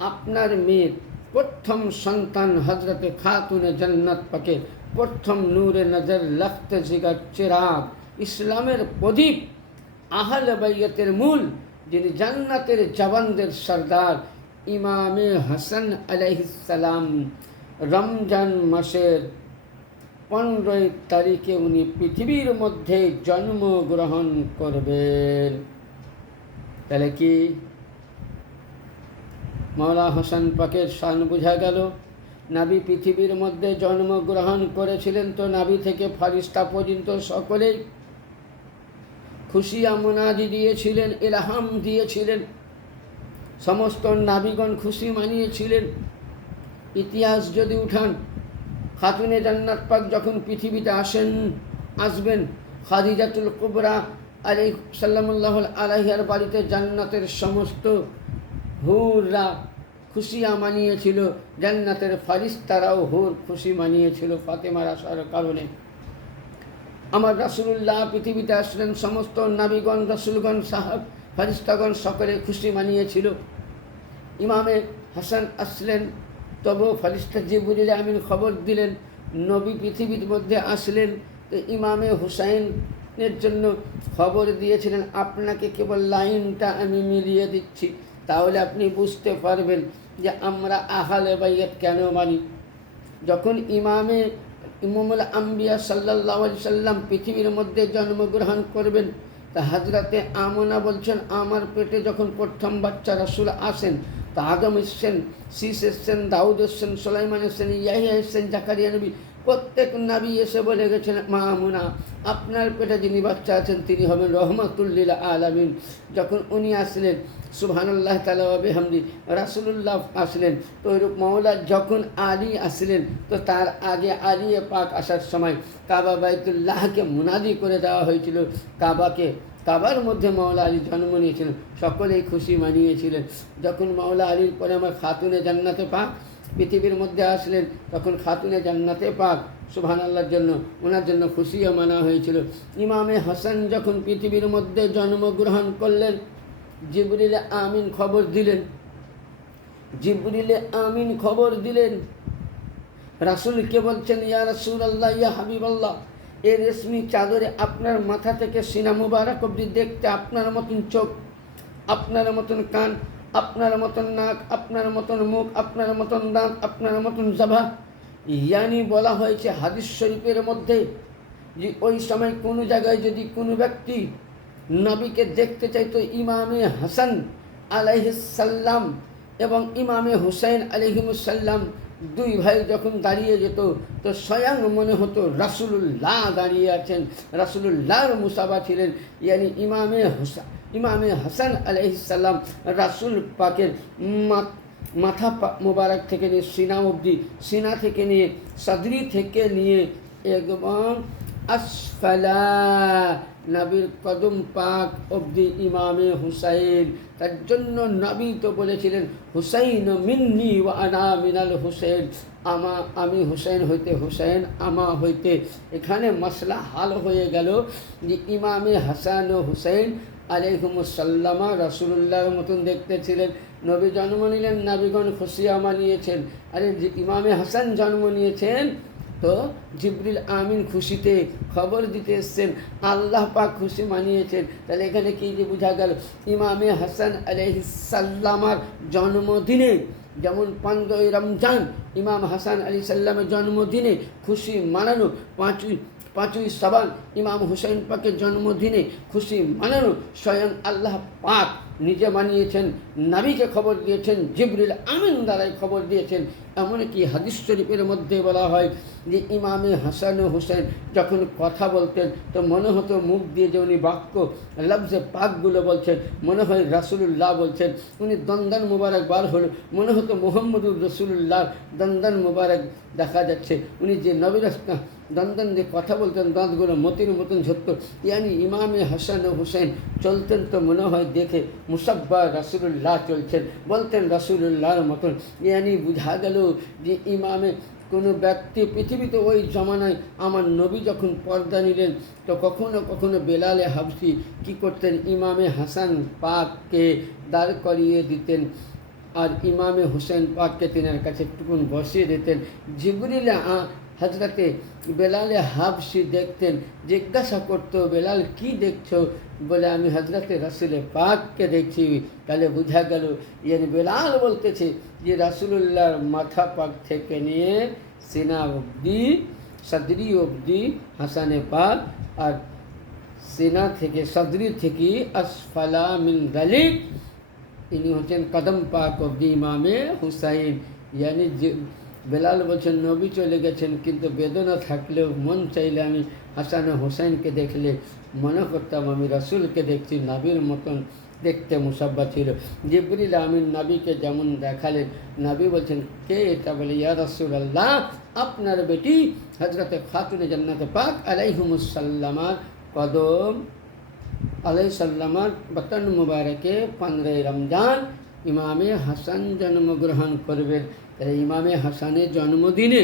আপনার মেয়ের প্রথম সন্তান হজরতে খাতুনে জান্নাত পাকের প্রথম নূরে নজর লখতে জিগার চিরাগ, ইসলামের প্রদীপ, আহলে বাইতের মূল, যিনি জান্নাতের জওয়ানদের সর্দার ইমামে হাসান আলাইহিস সালাম রমজান মাসের 15 তারিখে উনি পৃথিবীর মধ্যে জন্মগ্রহণ করবেন। তাহলে কি মাওলা হাসান পাকের শান বোঝা গেল। নাবি পৃথিবীর মধ্যে জন্মগ্রহণ করেছিলেন, তো নাবি থেকে ফারিস্তা পর্যন্ত সকলেই খুশিয়া মুনাদি দিয়েছিলেন, ইলহাম দিয়েছিলেন, সমস্ত নাবিগণ খুশি মানিয়েছিলেন। ইতিহাস যদি উঠান, খাতুনে জান্নাত পাক যখন পৃথিবীতে আসবেন, খাদিজাতুল কুবরা আলাইহি সাল্লাল্লাহু আলাইহার বাড়িতে জান্নাতের সমস্ত হুররা খুশিয়া মানিয়েছিল, জান্নাতের ফারিস্তারাও হুর খুশি মানিয়েছিল ফাতেমার আসার কারণে। আমার রাসূলুল্লাহ পৃথিবীতে আসলেন, সমস্ত নবীগণ, রাসূলগণ, সাহাব, ফারিস্তাগণ সকলে খুশি মানিয়েছিল। ইমামে হাসান আসলেন, তবু ফারিস্তা জিবরিল আমিন খবর দিলেন নবী পৃথিবীর মধ্যে আসলেন। তো ইমামে হুসাইনের জন্য খবর দিয়েছিলেন, আপনাকে কেবল লাইনটা আমি মিলিয়ে দিচ্ছি, তাহলে আপনি বুঝতে পারবেন যে আমরা আহলে বাইত কেন মানি। যখন ইমামুল আম্বিয়া সাল্লাল্লাহু আলাইহি সাল্লাম পৃথিবীর মধ্যে জন্মগ্রহণ করবেন, তা হযরতে আমনা বলছেন, আমার পেটে যখন প্রথম বাচ্চা রাসূল আসেন, তা আদম এসছেন, শীষ এসছেন, দাউদ এসছেন, সুলাইমান এসছেন, ইয়াহিয়া এসছেন, জাকারিয়া নবী, প্রত্যেক নবী এসে বলে গেছেন, মা আমনা আপনার পেটে যিনি বাচ্চা আছেন তিনি হবেন রহমাতুল লিল আলামিন। যখন উনি আসলেন, সুবহানাল্লাহ তাআলা ওয়া বিহামদি, রাসূলুল্লাহ আসলেন, তো ওইরূপ মাওলা যখন আলী আসলেন, তো তার আগে আলিয়ে পাক আসার সময় কাবা বাইতুল্লাহকে মুনাদি করে দেওয়া হয়েছিল, কাবার মধ্যে মাওলা আলী জন্ম নিয়েছিলেন, সকলেই খুশি মানিয়েছিলেন। যখন মাওলা আলীর পরে আমার খাতুনে জান্নাতে পাক পৃথিবীর মধ্যে আসলেন, তখন খাতুনে জান্নাতে পাক সুবহানাল্লাহর জন্য ওনার জন্য খুশিও মানা হয়েছিল। ইমামে হাসান যখন পৃথিবীর মধ্যে জন্মগ্রহণ করলেন, জিবরিল আমিন খবর দিলেন, রাসূলকে বলছেন, ইয়া রাসূলুল্লাহ, ইয়া হাবিবাল্লাহ, এই রেশমি চাদরে আপনার মাথা থেকে সিনা মুবারক অবধি দেখতে আপনার মতন চোখ, আপনার মতন কান, আপনার মতন নাক, আপনার মতন মুখ, আপনার মতন দাঁত, আপনার মতন জিহ্বা। ইয়ানি বলা হয়েছে হাদিস শরীফের মধ্যে যে ওই সময় কোনো জায়গায় যদি কোনো ব্যক্তি নবীকে দেখতে চাইতো, ইমামে হাসান আলাইহিস সালাম এবং ইমামে হুসাইন আলাইহিমুস সালাম দুই ভাই যখন দাঁড়িয়ে যেত, তো স্বয়ং মনে হতো রাসূলুল্লাহ দাঁড়িয়ে আছেন, রাসূলুল্লাহর মুসাবা ছিলেন। ইয়ানি ইমামে হাসান আলাইহিস সালাম রাসূল পাকের মাথা মোবারক থেকে নিয়ে সিনা অবধি, সিনা থেকে নিয়ে সদরি থেকে নিয়ে একদম আসফালা নবীর কদম পাক অবধি ইমামে হুসাইন। তার জন্য নবী তো বলেছিলেন, হুসাইন মিন্নি ওয়া আনা মিনাল হুসাইন, আমি হুসাইন হইতে, হুসাইন আমা হইতে। এখানে মশলা হাল হয়ে গেল যে ইমামে হাসান ও হুসাইন আলাইহিমুস সালাম রাসূলুল্লাহর মতন দেখতে ছিলেন। নবী জন্ম নিলেন, নবীগণ খুশিয়া মানিয়েছেন। আরে যে ইমামে হাসান জন্ম নিয়েছেন, তো জিবরিল আমিন খুশিতে খবর দিতে এসছেন, আল্লাহ পাক খুশি মানিয়েছেন। তাহলে এখানে কি যে বোঝা গেল, ইমামে হাসান আলাইহিস সালামার জন্মদিনে যেমন 15 রমজান ইমাম হাসান আলী সাল্লামের জন্মদিনে খুশি মানানো, 5ই শাবান ইমাম হুসাইন পাকের জন্মদিনে খুশি মানানো, স্বয়ং আল্লাহ পাক নিজে মানিয়েছেন, নবীকে খবর দিয়েছেন, জিবরিল আমিন দ্বারাই খবর দিয়েছেন। এমনকি হাদিস শরীফের মধ্যে বলা হয় যে ইমামে হাসান ও হুসাইন যখন কথা বলতেন, তো মনে হতো মুখ দিয়ে যে উনি বাক্য লফজে পাকগুলো বলছেন, মনে হয় রাসূলুল্লাহ বলছেন। উনি দন্দন মুবারক বার হলো, মনে হতো মুহাম্মদুর রাসূলুল্লাহ দন্দন মুবারক দেখা যাচ্ছে। উনি যে নবীর দন্দন দিয়ে কথা বলতেন, দাঁতগুলো মতির মতন ঝরত। ইয়ানি ইমামে হাসান ও হুসাইন চলতেন তো মনে হয় দেখে মুসাব্বা রাসূলুল্লাহ চলছেন, বলতেন রাসূলুল্লাহর মতন। ইয়ানি বোঝা গেল যে ইমামে কোনো ব্যক্তি পৃথিবীতে ওই জমানায় আমার নবী যখন পর্দা নিলেন, তো কখনো কখনো বেলালে হাবশি কী করতেন, ইমামে হাসান পাককে দাঁড় করিয়ে দিতেন আর ইমামে হুসেন পাককে তিনার কাছে একটুকুন বসিয়ে দিতেন। জিবরিল হজরতে বেলালে হাবশি দেখতেন, জিজ্ঞাসা করতো, বেলাল কি দেখছো? বলে আমি হজরতে রাসূলে পাককে দেখছি। তাহলে বোঝা গেল ইয়ানি বেলাল বলতেছে যে রাসূলুল্লাহর মাথা পাক থেকে নিয়ে সিনা অবধি, সদরি অবধি হাসানে পাক, আর সিনা থেকে সদরি থেকে আসফালা মিন যালিক ইনি হচ্ছেন কদম পাক অবধি ইমামে হুসাইন। ইয়ানি বেলাল বলছেন নবী চলে গেছেন, কিন্তু বেদনা থাকলেও মন চাইলে আমি হাসান ও হুসাইনকে দেখলে মনে করতাম আমি রাসূলকে দেখছি। নাবির মতন দেখতে মুসাব্বা ছিল। জিবরিল আমিন নবীকে যেমন দেখালেন, নবী বলছেন কে এটা? বলে ইয়া রাসূলুল্লাহ, আপনার বেটি হজরতে খাতুনে জান্নাতে পাক আলাইহিমুসসাল্লামার কদম আলাইসাল্লামার বতন মুবারকে 15 রমজান ইমামে হাসান জন্মগ্রহণ করবেন। তাই ইমামে হাসানের জন্মদিনে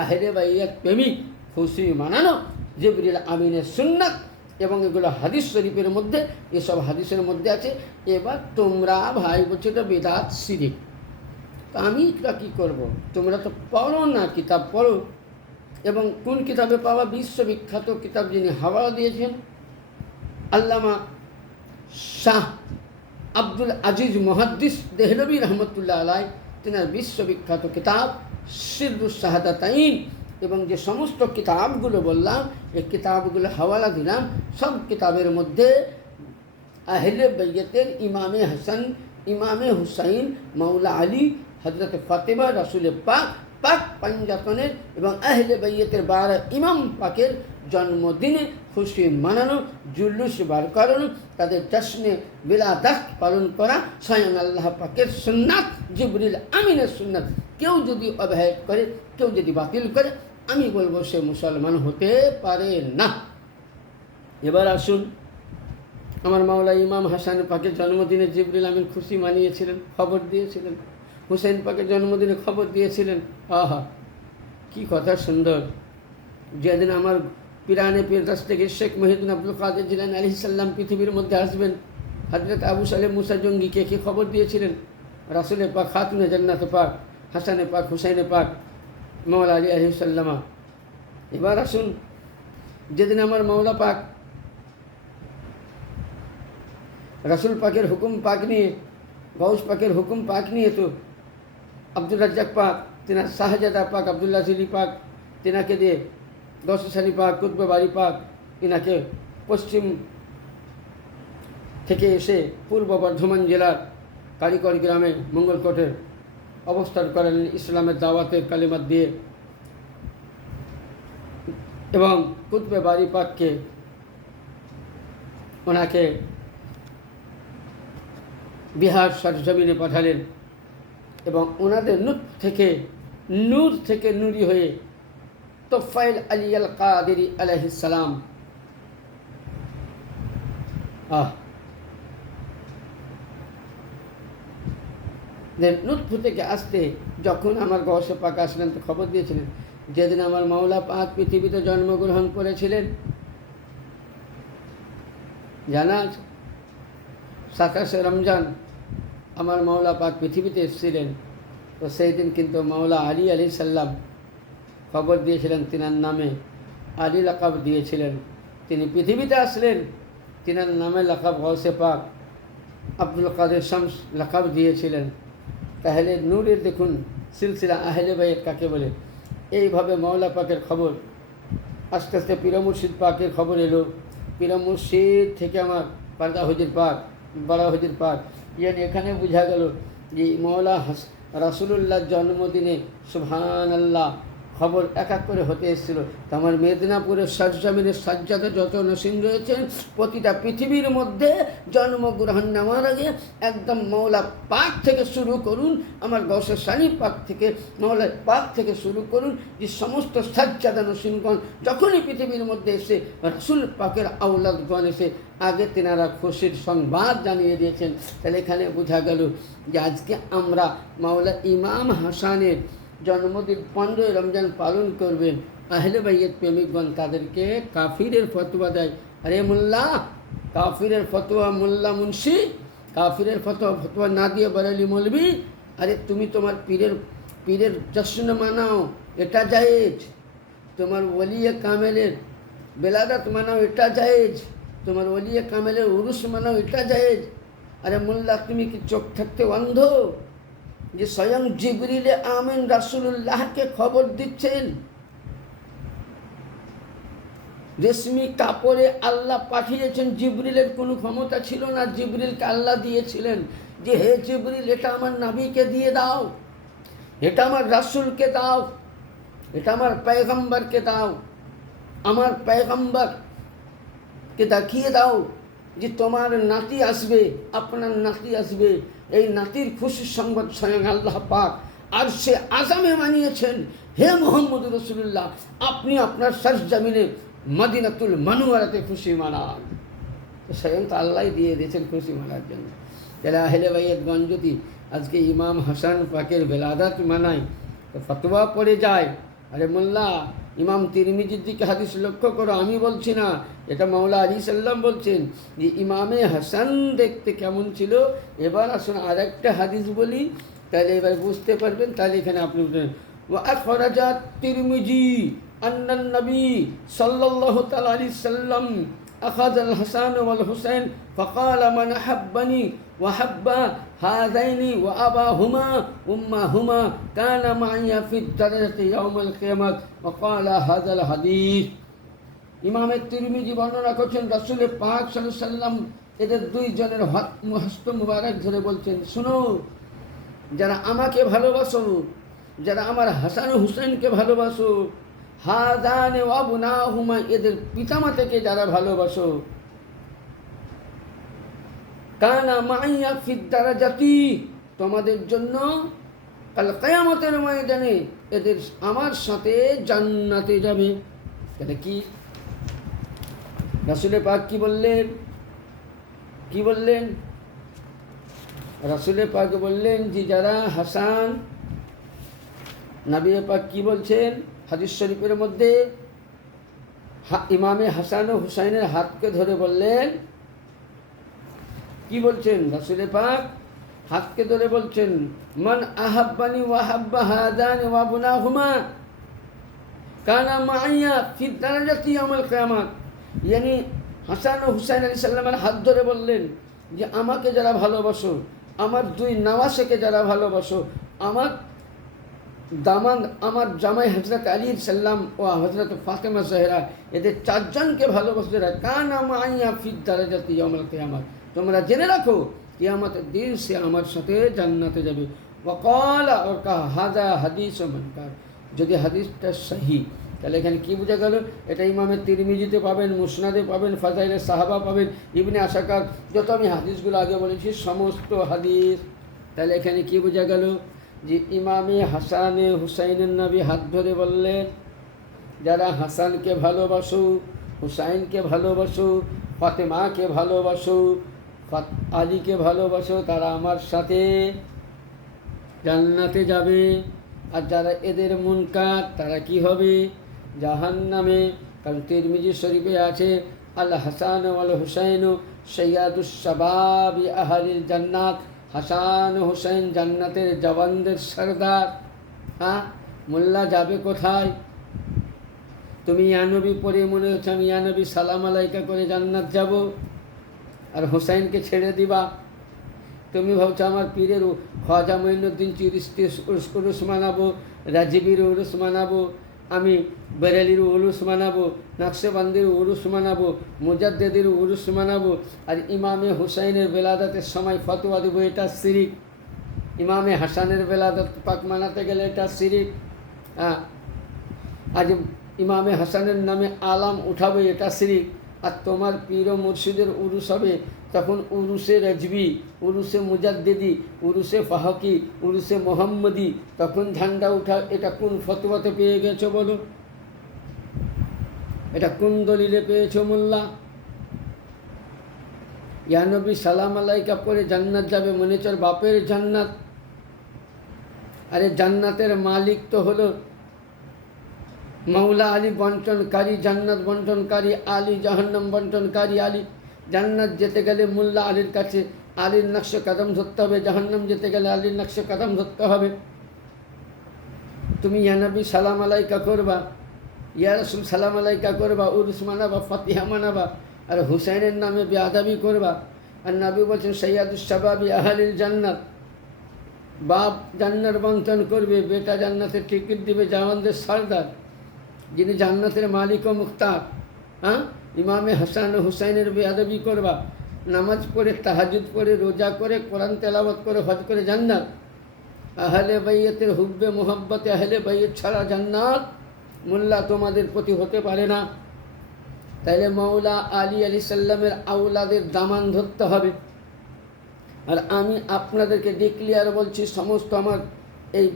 আহলে বাইত প্রেমিক খুশি মানানো জিবরিল আমিনের সুন্নাত, এবং এগুলো হাদিস শরীফের মধ্যে, এসব হাদিসের মধ্যে আছে। এবার তোমরা ভাই বলছো তো বিদআত শিরক, তা আমি এটা কী করবো? তোমরা তো পড়ো না, কিতাব পড়ো। এবং কোন কিতাবে পাওয়া? বিশ্ববিখ্যাত কিতাব যিনি হাওয়ালা দিয়েছেন আল্লামা শাহ আব্দুল আজিজ মুহাদ্দিস দেহলভী রহমতুল্লাহ আলাই, তেনার বিশ্ববিখ্যাত কিতাব সিররুস শাহাদাতাইন। এবং যে সমস্ত কিতাবগুলো বললাম, এই কিতাবগুলো হাওয়ালা দিলাম, সব কিতাবের মধ্যে আহলে বাইতের ইমামে হাসান, ইমামে হুসাইন, মাওলা আলী, হজরত ফাতেমা, রাসূল পাক পাক পাঞ্জাতনের এবং আহলে বাইতের 12 ইমাম পাকের জন্মদিনে খুশি মানানো, জুলুস বার করানো, তাদের জশ্নে বিলাদাত পালন করা স্বয়ং আল্লাহ পাকের সুন্নাত, জিবরিল আমিনের সুন্নাত। কেউ যদি অবহেলা করে, কেউ যদি বাতিল করে, আমি বলবো সে মুসলমান হতে পারে না। এবার আসুন, আমার মাওলা ইমাম হাসান পাকের জন্মদিনে জিবরিল আমিন খুশি মানিয়েছিলেন, খবর দিয়েছিলেন। হুসেন পাকের জন্মদিনে খবর দিয়েছিলেন। আহা, কি কথা সুন্দর! যেদিন আমার পিরানে পীর কাছ থেকে শেখ মহিউদ্দিন আব্দুল কাদের জিলানী আলাইহিস সালাম পৃথিবীর মধ্যে আসবেন, হযরত আবু সালেহ মুসা জঙ্গিকে কি খবর দিয়েছিলেন? রাসূলে পাক, খাতুনে জান্নাত পাক, হাসানে পাক, হুসাইনে পাক, মাওলা আলী আলাইহিস সালামা। এবার আসুন, যেদিন আমার মাওলা পাক রাসূল পাকের হুকুম পাক নিয়ে, গৌস পাকের হুকুম পাক নিয়ে, তো আব্দুল রাজ্জাক পাক, তেনার শাহজাদা পাক আব্দুল্লাহ জিলি পাক, তেনাকে দিয়ে গৌসসানি পাক, কুতবে বাড়ি পাক, ইনাকে পশ্চিম থেকে এসে পূর্ব বর্ধমান জেলার কারিকর গ্রামে মঙ্গলকোটের অবস্থান করেন ইসলামের দাওয়াতের কালিমাত দিয়ে। এবং কুতবে বাড়ি পাককে, ওনাকে বিহার সরজমিনে পাঠালেন এবং ওনাদের নূর থেকে নূরি হয়ে তোফাইল আলী আল কাদেরী আলাইহিস সালাম, নুতফা থেকে আসতে যখন আমার গৌসে পাক আসলেন, তো খবর দিয়েছিলেন যেদিন আমার মাওলা পাক পৃথিবীতে জন্মগ্রহণ করেছিলেন, জানা 27 রমজান আমার মাওলা পাক পৃথিবীতে এসেছিলেন। তো সেই দিন কিন্তু মাওলা আলী আলাইহিস সালাম খবর দিয়েছিলেন, তিনার নামে আলী লাকাব দিয়েছিলেন। তিনি পৃথিবীতে আসলেন, তিনার নামে লাকাব গৌসে পাক আব্দুল কাদের শামস লাকাব দিয়েছিলেন। তাহলে নূরের দেখুন সিলসিলা আহলে বাইত কাকে বলে। এইভাবে মাওলা পাকের খবর আস্তে আস্তে পীর মুর্শিদ পাকের খবর এলো। পীর মুর্শিদ থেকে আমার পারদা হুজুর পাক, বড় হুজুর পাক, ইয়ানি এখানে বোঝা গেল যে মাওলা রাসূলুল্লাহর জন্মদিনে সুবহানাল্লাহ খবর এক এক করে হতে এসেছিল। তো আমার মেদিনীপুরের সরজমিনের সাজ্জাদা যত নসীম রয়েছেন, প্রতিটা পৃথিবীর মধ্যে জন্মগ্রহণ নেওয়ার আগে একদম মাওলা পাক থেকে শুরু করুন, আমার গৌসে সানি পাক থেকে, মাওলা পাক থেকে শুরু করুন, যে সমস্ত সাজ্জাদা নসীমগণ যখনই পৃথিবীর মধ্যে এসে রাসূল পাকের আওলাদগণ এসে আগে তেনারা খুশির সংবাদ জানিয়ে দিয়েছেন। তাহলে এখানে বোঝা গেল যে আজকে আমরা মাওলা ইমাম হাসানের জন্মদিন 15 রমজান পালন করবেন। আহলে বাইত প্রেমিকগণ তাদেরকে কাফিরের ফতোয়া দেয়। আরে মোল্লা, কাফিরের ফতোয়া মোল্লা মুন্সি, কাফিরের ফতোয়া না দিয়ে বরেলি মৌলবি, আরে তুমি তোমার পীরের জশ্ন মানাও, এটা জায়েজ। তোমার ওলিয়ে কামেলের বেলাদাত মানাও, এটা জায়েজ। তোমার ওলিয়ে কামেলের উরুস মানাও, এটা জায়েজ। আরে মোল্লা, তুমি কি চোখ থাকতে অন্ধ যে স্বয়ং জিবরিল আমিন রাসূলুল্লাহকে খবর দিচ্ছেন? রেশমি কাপড়ে আল্লাহ পাঠিয়েছেন। জিবরিলের কোনো ক্ষমতা ছিল না, জিবরিলকে আল্লাহ দিয়েছিলেন যে হে জিবরিল, এটা আমার নবীকে দিয়ে দাও, এটা আমার রাসূলকে দাও, এটা আমার পয়গম্বরকে দাও, আমার পয়গম্বরকে দেখিয়ে দাও যে তোমার নাতি আসবে, আপনার নাতি আসবে। এই নাতির খুশির সংবাদ স্বয়ং আল্লাহ পাক আর সে আজামে মানিয়েছেন, হে মুহাম্মদ রাসূলুল্লাহ, আপনি আপনার সরজমিনে মদিনাতুল মানওয়ারাতে খুশি মানান। তো স্বয়ং তো আল্লাহ দিয়ে দিয়েছেন খুশি মানার জন্য। তাহলে আহলে বাইতগণ যদি আজকে ইমাম হাসান পাকের বেলাদাত মানায় তো ফতোয়া পড়ে যায়। আরে মোল্লা, ইমাম তিরমিজির দিকে হাদিস লক্ষ্য করো, আমি বলছি না, এটা মাওলা আলী সাল্লাম বলছেন যে ইমামে হাসান দেখতে কেমন ছিল। এবার আসুন আর একটা হাদিস বলি, তাহলে এবার বুঝতে পারবেন। তাহলে এখানে আপনি আখরাজাত তিরমিজি আন্নান নবী সাল্লাল্লাহু তাআলা আলাইহি সাল্লাম আখায আল হাসান ওয়াল হুসাইন ফাকালা মান আহাব্বানি ওয়া হাব্বা হাযাইনি ওয়া আবাহুমা উম্মাহুমা কানা মাইয়া ফি দারাজাতি ইয়াউমাল কিয়ামাত ওয়া ক্বালা হাযাল হাদিস। ইমামে তিরমিজি বর্ণনা করছেন রাসূল পাক সাল্লাল্লাহু আলাইহি সাল্লাম এদের দুইজনের হস্ত মুবারক ধরে বলছেন, শুনো, যারা আমাকে ভালোবাসো, যারা আমার হাসান হুসাইনকে ভালোবাসো, হাযানে ওয়া বুনাহুমা, এদের পিতামাতাকে যারা ভালোবাসো, কানা মাইয়া ফি দারাজাতি, তোমাদের জন্য কাল কিয়ামতের ময়দানে এদের আমার সাথে জান্নাতে যাবে। এটা কি রাসূল পাক কি বললেন? কি বললেন? রাসূল পাক বললেন যে যারা হাসান, নবী পাক কি বলছেন হাদিস শরীফের মধ্যে? ইমামে হাসান ও হুসাইনের হাতকে ধরে বললেন, কি বলছেন রাসূল পাক? হাতকে ধরে বলছেন, মান আহাব্বানি ওয়া হাব্বা হাযানি ওয়া বুনাহুমা কানা মাইয়া ফি দারাজাতি ইয়াউমাল কিয়ামাত। ইয়ানি হাসান ও হুসাইন আলাইহিস সালামের হাত ধরে বললেন যে আমাকে যারা ভালোবাসো, আমার দুই নওয়াসেকে যারা ভালোবাসো, আমার দামান, আমার জামাই হযরত আলী সাল্লাম ও হযরত ফাতেমা জহরা, এদের চারজনকে ভালোবাসো যারা, কানা মাইয়া ফি দারাজাতি ইয়াউমাল কিয়ামাত, তোমরা জেনে রাখো কিয়ামতের দিন সে আমার সাথে জান্নাতে যাবে। ওয়াকালা, और कहा হাযা হাদিস মুনকার। যদি হাদিসটা সহি, তাহলে এখানে কি বোঝা গেল? এটা ইমামের তিরমিজিতে পাবেন, মুসনাদে পাবেন, ফাজাইলে সাহাবা পাবেন, ইবনে আশাকার, যত আমি হাদিসগুলো আগে বলেছি সমস্ত হাদিস। তাহলে এখানে কি বোঝা গেল? যে ইমামে হাসানে হুসাইনের নবী হাত ধরে বললেন, যারা হাসানকে ভালোবাসো, হুসাইনকে ভালোবাসো, ফাতেমাকে ভালোবাসো, আলীকে ভালোবাসো, তারা আমার সাথে জান্নাতে যাবে। আর যারা এদের মুনকার, তারা কি হবে? জাহান্নামে। কারণ তিরমিজি শরীফে আছে, আল হাসান ওয়াল হুসাইন সৈয়দুস শাবাবি আহলিল জান্নাত, হাসান হুসাইন জান্নাতের জওয়ানদের সরদার। হ্যাঁ, মোল্লা যাবে কোথায়? তুমি ইয়া নবী পড়ে মনে হচ্ছে আমি ইয়া নবী সালাম আলাইকা করে জান্নাত যাব, আর হুসাইনকে ছেড়ে দিবা। তুমি ভাবছো আমার পীরের খাজা মঈনুদ্দিন চিশতির উরুস মানাবো, রাজিবির উরুস মানাবো, আমি বেরেলির উরুস মানাবো, নকশবন্দির উরুস মানাবো, মুজাদ্দিদের উরুস মানাবো, আর ইমামে হুসাইনের বেলাদাতের সময় ফতোয়া দেবো, এটা শিরিক। ইমামে হাসানের বেলাদাত পাক মানাতে গেলে এটা শিরিক। হ্যাঁ, আজ ইমামে হাসানের নামে আলাম উঠাবে, এটা শিরিক। আর তোমার পীর ও মুর্শিদের উরুস হবে, তখন উরুসে রাজবি, উরুসে মুজাদ্দিদি, উরুসে ফাহকি, উরুসে মোহাম্মদি, তখন ঝান্ডা উঠা। এটা কোন ফতোয়াতে পেয়ে গেছো বলো? এটা কোন দলিলে পেয়েছো মোল্লা? ইয়া নবী সালাম আলাইকা পরে জান্নাত যাবে, মনে চল বাপের জান্নাত। আরে জান্নাতের মালিক তো হলো মাওলা আলী বন্টনকারী, জান্নাত বন্টনকারী, আলী জাহান্নাম বন্টনকারী। আলী জান্নাত যেতে গেলে মোল্লা আলীর কাছে আলীর নকশে কদম ধরতে হবে, জাহান্নাম যেতে গেলে আলীর নকশে কদম ধরতে হবে। তুমি ইয়া নবী সালাম আলাইকা করবা, ইয়া রাসূল সালাম আলাইকা করবা, উরুস মানাবা, ফাতিহা মানাবা, আর হুসাইনের নামে বেয়াদবি করবা। আর নবী বলছেন সৈয়দুস শাবাবি আহলিল জান্নাত, বাপ জান্নাত বন্টন করবে, বেটা জান্নাতের টিকিট দিবে, জাওয়ানদের সর্দার, যিনি জান্নাতের মালিক ও মুখতার। হ্যাঁ, ইমামে হাসান ও হুসাইনের বেয়াদবি করবা, নামাজ পড়ে, তাহাজ্জুদ পড়ে, রোজা করে, কোরআন তেলাওয়াত করে, হজ করে জান্নাত। আহলে বাইয়তের হুব্বে মোহাব্বতে আহলে বাইয়ত ছাড়া জান্নাত মোল্লা তোমাদের প্রতি হতে পারে না। তাইলে মৌলা আলী আলাইহিস সালামের আওলাদের দামান ধরতে হবে। আর আমি আপনাদেরকে ডিক্লিয়ার বলছি, সমস্ত আমার এই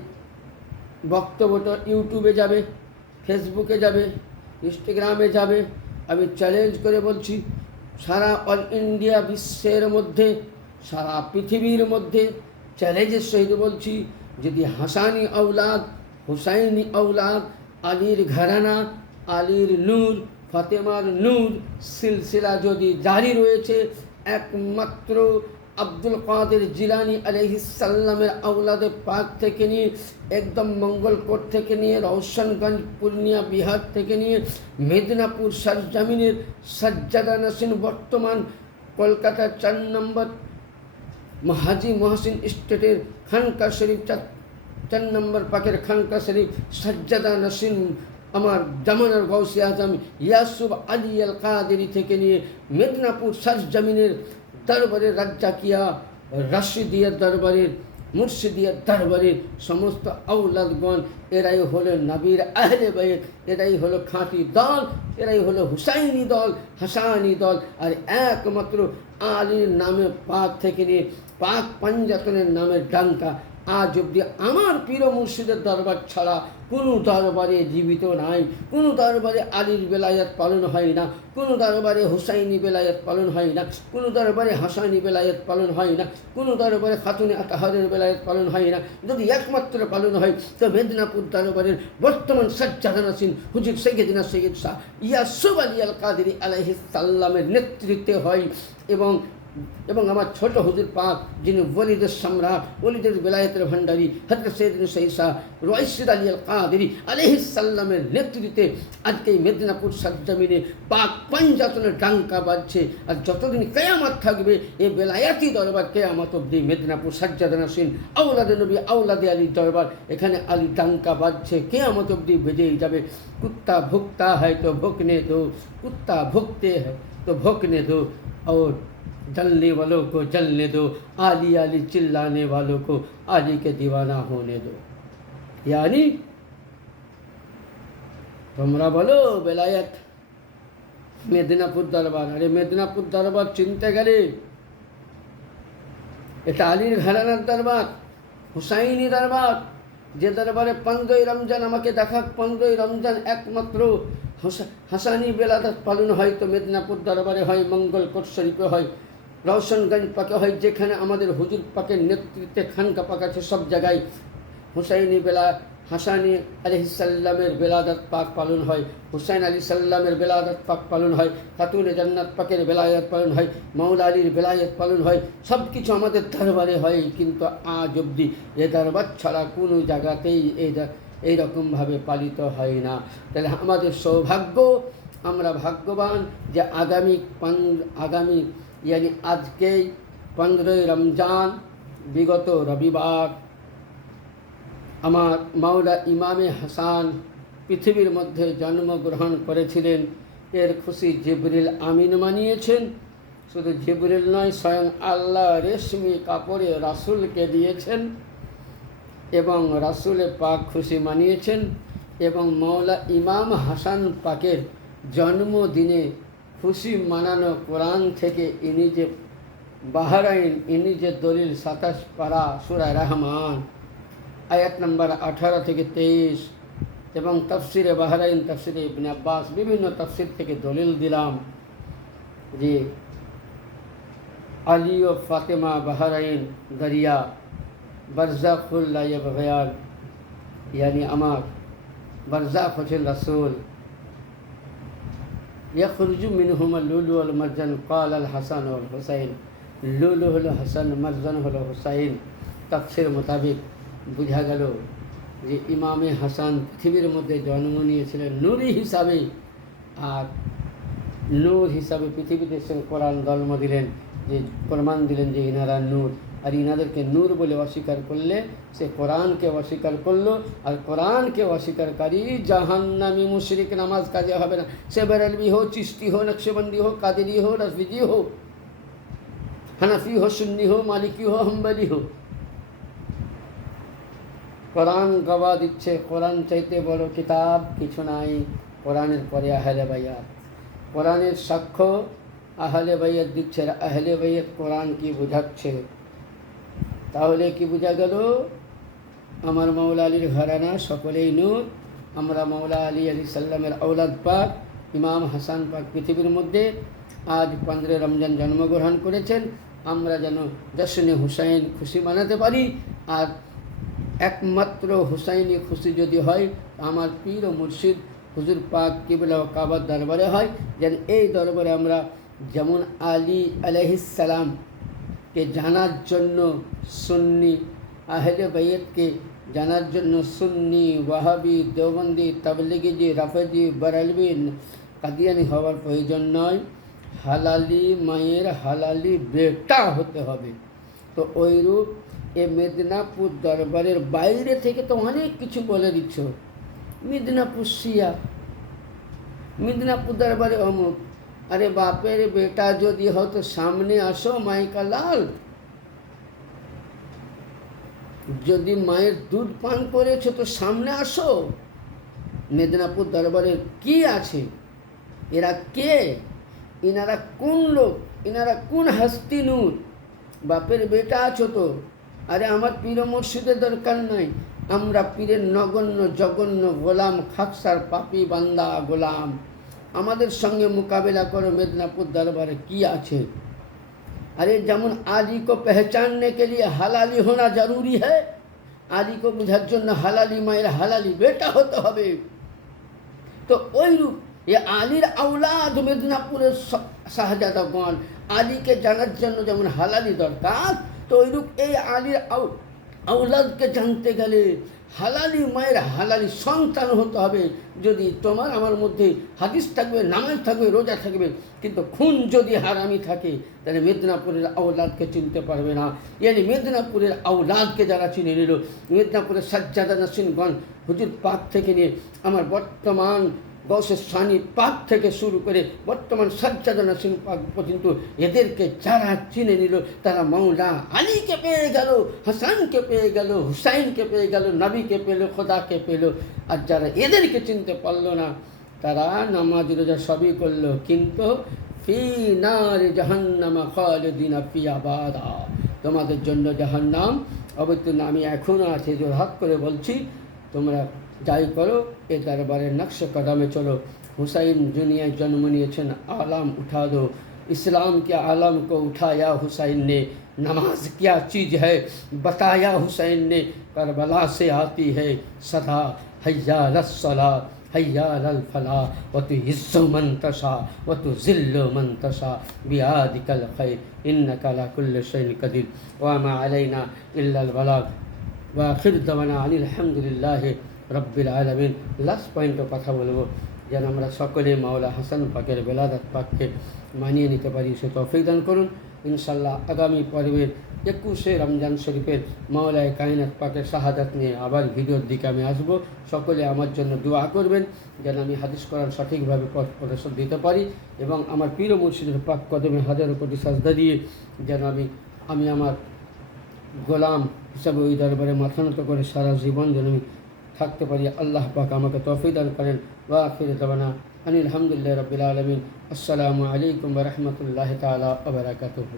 বক্তব্যটা ইউটিউবে যাবে, ফেসবুকে যাবে, ইনস্টাগ্রামে যাবে। আমি চ্যালেঞ্জ করে বলছি, সারা অল ইন্ডিয়া বিশ্বের মধ্যে, সারা পৃথিবীর মধ্যে চ্যালেঞ্জের সহিত বলছি, যদি হাসানি আওলাদ, হুসাইনি আওলাদ, আলীর ঘরানা, আলীর নূর, ফাতেমার নূর সিলসিলা যদি জারি রয়েছে, একমাত্র আব্দুল কাদের জিলানি আলাইহিস সালামের আওলাদে পাক থেকে নিয়ে, একদম মঙ্গলকোট থেকে নিয়ে, রওশনগঞ্জ পূর্ণিয়া বিহার থেকে নিয়ে, মেদিনীপুর সরজমিনের সাজ্জাদা নাসিন, বর্তমান কলকাতা 4 নম্বর হাজি মহসিন স্টেটের খানকা শরীফ, 4 নম্বর পাকের খানকা শরীফ সাজ্জাদা নাসিন, আমার জামানার গৌসে আজম ইয়াসুফ আলী আল কাদেরি থেকে নিয়ে, মেদিনীপুর সরজমিনের দরবারের রাজ্জাকিয়া রাশিদিয়ার দরবারের, মুর্শিদিয়ার দরবারের সমস্ত আওলাদগণ, এরাই হলো নবীর আহলে বাইত, এরাই হলো খাঁটি দল, এরাই হলো হুসাইনি দল, হাসানি দল। আর একমাত্র আলীর নামে পাক থেকে নিয়ে পাক পাঞ্জাতনের নামের ডাঙ্কা আজ অব্দি আমার পীর মুর্শিদের দরবার ছাড়া কোনো দরবারে জীবিত নাই। কোনো দরবারে আলীর বেলায়েত পালন হয় না, কোনো দরবারে হুসাইনি বেলায়েত পালন হয় না, কোনো দরবারে হাসানি বেলায়েত পালন হয় না, কোনো দরবারে খাতুনে আতাহারের বেলায়েত পালন হয় না। যদি একমাত্র পালন হয় তো মেদিনীপুর দরবারের বর্তমান সাজ্জাদা নাসিন হুজুর সৈয়দনা সৈয়দ শাহ ইয়াসুফ আলী আল কাদেরি আলাইহিস সালামের নেতৃত্বে হয়। এবং আমার ছোট হুজুর পাক, যিনি ওলিদের সম্রাট, ওলিদের বেলায়েতের ভান্ডারী হযরত সৈয়দনা সৈয়দ শাহ রশিদ আলী আল কাদেরি আলাইহিস সালামের নেতৃত্বে আজকে এই মেদিনীপুর সরজমিনে পাক পাঞ্জাতনের ডাঙ্কা বাজছে। আর যতদিন কিয়ামত থাকবে এই বেলায়েতি দরবার, কিয়ামত অবধি মেদিনীপুর সাজ্জাদা নাসিন আওলাদে নবী আওলাদে আলীর দরবার, এখানে আলী ডাঙ্কা বাজছে, কিয়ামত অবধি বেজেই যাবে। কুত্তা ভুকতা হয় তো ভুকনে দো, কুত্তা ভুকতে হয় তো ভুকনে দো, और जलने वालों को जलने दो, आली आली चिल्लाने वालों को आली के दीवाना होने दो। यानी তোমরা বলো বেলায়েত মেদিনীপুর দরবার, আরে মেদিনীপুর দরবার চিনতে গেলে এটা আলীর ঘরানার দরবার, হুসাইনি দরবার, যে দরবারে 15ই রমজান আমাকে দেখা, 15ই রমজান একমাত্র হাসানি বেলাদাত পালন হয় তো মেদিনীপুর দরবারে হয়, মঙ্গলকোট শরীফে হয়, রওশনগঞ্জ পাকে হয়, যেখানে আমাদের হুজুর পাকের নেতৃত্বে খানকা পাক আছে, সব জায়গায় হুসাইনি বেলা, হাসানি আলাইহিস সালামের বেলাদাত পাক পালন হয়, হুসাইন আলী সাল্লামের বেলাদাত পাক পালন হয়, খাতুনে জান্নাত পাকের বেলায়েত পালন হয়, মাওলা আলীর বেলায়েত পালন হয়, সব কিছু আমাদের দরবারে হয়। কিন্তু আজ অবধি এ দরবার ছাড়া কোনো জায়গাতেই এইরকমভাবে পালিত হয় না। তাহলে আমাদের সৌভাগ্য, আমরা ভাগ্যবান যে আগামী यानी আজকেই 15ই রমজান বিগত রবিবার আমার মাওলা ইমামে হাসান পৃথিবীর মধ্যে জন্মগ্রহণ করেছিলেন। এর খুশি জিবরিল আমিন মানিয়েছেন। শুধু জিবরিল নয়, স্বয়ং আল্লাহ রেশমি কাপড়ে রাসূলকে দিয়েছেন এবং রাসূলে পাক খুশি মানিয়েছেন। এবং মাওলা ইমাম হাসান পাকের জন্মদিনে খুশি মানানো কোরআন থেকে ইনি যে বাহরাইন, ইনি যে দলিল 27 পারা সূরা রহমান আয়াত নম্বর 18 থেকে 23 এবং তাফসিরে বাহরাইন, তাফসিরে ইবনে আব্বাস, বিভিন্ন তাফসির থেকে দলিল দিলাম যে আলী ও ফাতেমা বাহরাইন দরিয়া বারজাখুল লা ইয়াবগিয়ান, यानी আমার বারজাখ হচ্ছেন রাসূল। यखरुजु मिनहुमा लुलु वल मरजान क़ाल अल हसन वल हुसैन লুলু হলো হাসান, মারজান হলো হুসাইন। তাফসীর মোতাবেক বোঝা গেল যে ইমামে হাসান পৃথিবীর মধ্যে জন্ম নিয়েছিলেন নূরি হিসাবে, আর নূর হিসাবে পৃথিবীতে সে কোরআন জন্ম দিলেন, যে প্রমাণ দিলেন যে ইনারা নূর। আর ইনাদেরকে নূর বলে অস্বীকার করলে সে কোরআনকে অস্বীকার করলো, আর কোরআনকে অস্বীকারী জাহান্নামী মুশরিক, নামাজ কাজে হবে না। সে বেরেলভি হো, চিশতি হো, নকশবন্দি হো, কাদেরি হো, রফিজি হো, হানাফি হো, সুন্নি হো, মালিকি হো, হাম্বলি হো, কোরআন গওয়া দিচ্ছে। কোরআন চাইতে বড় কিতাব কিছু নাই। কোরআনের পরে আহলে বাইয়াত, কোরআনের সাক্ষ্য আহলে বাইয়াত দিচ্ছে। আহলে বাইয়াত কোরআন কি বোঝাচ্ছে? তাহলে কি বোঝা গেল? আমার মৌলা আলীর ঘরানা সকলেই নূর। আমরা মৌলা আলী আলাইহিস সালামের আওলাদ পাক ইমাম হাসান পাক পৃথিবীর মধ্যে আজ 15 রমজান জন্মগ্রহণ করেছেন। আমরা যেন জশ্নে হুসাইন খুশি মানাতে পারি। আর একমাত্র হুসাইনি খুশি যদি হয়, আমার পীর ও মুর্শিদ হুজুর পাক কিবলা ও কাবার দরবারে হয়। যেন এই দরবারে আমরা যেমন আলী আলাইহিস সালামকে জানার জন্য সুন্নি, আহলে বাইতকে জানার জন্য সুন্নি, ওয়াহাবি, দেওবন্দি, তাবলিগি, রাফেজি, বারেলভি, কাদিয়ানি হওয়ার প্রয়োজন নয়। হালালি মায়ের হালালি বেটা হতে হবে। তো ওইরূপ এ মেদিনীপুর দরবারের বাইরে থেকে তো অনেক কিছু বলে দিচ্ছ। মেদিনীপুর শিয়া, মেদিনীপুর দরবারে অমুক। আরে বাপের বেটা যদি হও তো সামনে আসো মাইকা লাল। যদি মায়ের দুধ পান করেছো তো সামনে আসো। মেদিনীপুর দরবারের কি আছে? এরা কে? ইনারা কোন লোক? ইনারা কোন হস্তি নূর? বাপের বেটা আছো তো। আরে আমার পীর মুর্শিদের দরকার নাই। আমরা পীরের নগণ্য জঘন্য গোলাম, খাকসার পাপি বান্দা গোলাম। আমাদের সঙ্গে মোকাবেলা করো। মেদিনীপুর দরবারে কি আছে? अरे যেমন आली को पहचानने के लिए हलाली होना जरूरी है, आली को बुझार जন্য হালালি মায়ের হালালি বেটা হতে হবে। তো ওইরূপ এ আলীর আওলাদ মেদিনীপুরের শাহজাদাগণ আলীকে জানার জন্য যেমন হালালি দরকার, তো ওইরূপ এই আলীর আওলাদকে জানতে গেলে হালালি মায়ের হালালি সন্তান হতে হবে। যদি তোমার আমার মধ্যে হাদিস থাকবে, নামাজ থাকবে, রোজা থাকবে, কিন্তু খুন যদি হারামি থাকে, তাহলে মেদিনীপুরের আওলাদকে চিনতে পারবে না। ইয়ানি মেদিনীপুরের আওলাদকে যারা চিনে নিল, মেদিনীপুরের সাজ্জাদা নাসিনগণ হুজুর পাক থেকে নিয়ে আমার বর্তমান গৌসের সানি পাক থেকে শুরু করে বর্তমান সাজ্জাদা নাসিন পাক পর্যন্ত এদেরকে যারা চিনে নিল, তারা মৌলা আলীকে পেয়ে গেল, হাসানকে পেয়ে গেল, হুসাইনকে পেয়ে গেল, নবীকে পেল, খোদাকে পেল। আর যারা এদেরকে চিনতে পারলো না, তারা নামাজ রোজা সবই করলো, কিন্তু ফি নার জাহান্নামা খালিদিনা ফি আবাদা, তোমাদের জন্য জাহান্নাম অবতীর্ণ। আমি এখনও আছে, জোরহাত করে বলছি, তোমরা যাই করো এ दरबारे नक्श कदम चलो। हुसैन दुनिया जन्म नियेछन, आलम उठा दो। इस्लाम के आलम को उठाया हुसैन ने। नमाज क्या चीज़ है बताया हुसैन ने। करबला से आती है सदा हैया लस्सला हैया लल फला व तु इज्जु मन तशा व तु जिल्लु मन तशा बियादिकल खैर इन्नका ला कुल्लि शैइन कदीर व मा अलैना इल्ला अल बलाग व आखिर दवाना अनिल हम्दुलिल्लाह রব্বিল আলামিন। লাস্ট পয়েন্টও কথা বলবো, যেন আমরা সকলে মাওলা হাসান পাকের বেলাদাত পাককে মানিয়ে নিতে পারি, সে তৌফিক দান করুন। ইনশাল্লাহ আগামী পর্বের 21শে রমজান শরীফের মাওলায়ে কায়নাত পাকের শাহাদাত নিয়ে আবার ভিডিওর দিকে আমি আসবো। সকলে আমার জন্য দোয়া করবেন যেন আমি হাদিস কোরআন সঠিকভাবে পথ প্রদর্শন দিতে পারি, এবং আমার পীর মুর্শিদের পাক কদমে হাজার কোটি সাজদা দিয়ে যেন আমি আমার গোলাম হিসাবে ওই দরবারে মাথা নত করে সারা জীবন যেন আমি থাকতে পারি। আল্লাহ পাক আমাকে তৌফিক দান করেন। ওয়া আখির দাওয়ানা আনিল হামদুলিল্লাহি রাব্বিল আলামিন। আসসালামু আলাইকুম ওয়া রাহমাতুল্লাহি তাআলা ওয়া বারাকাতুহু।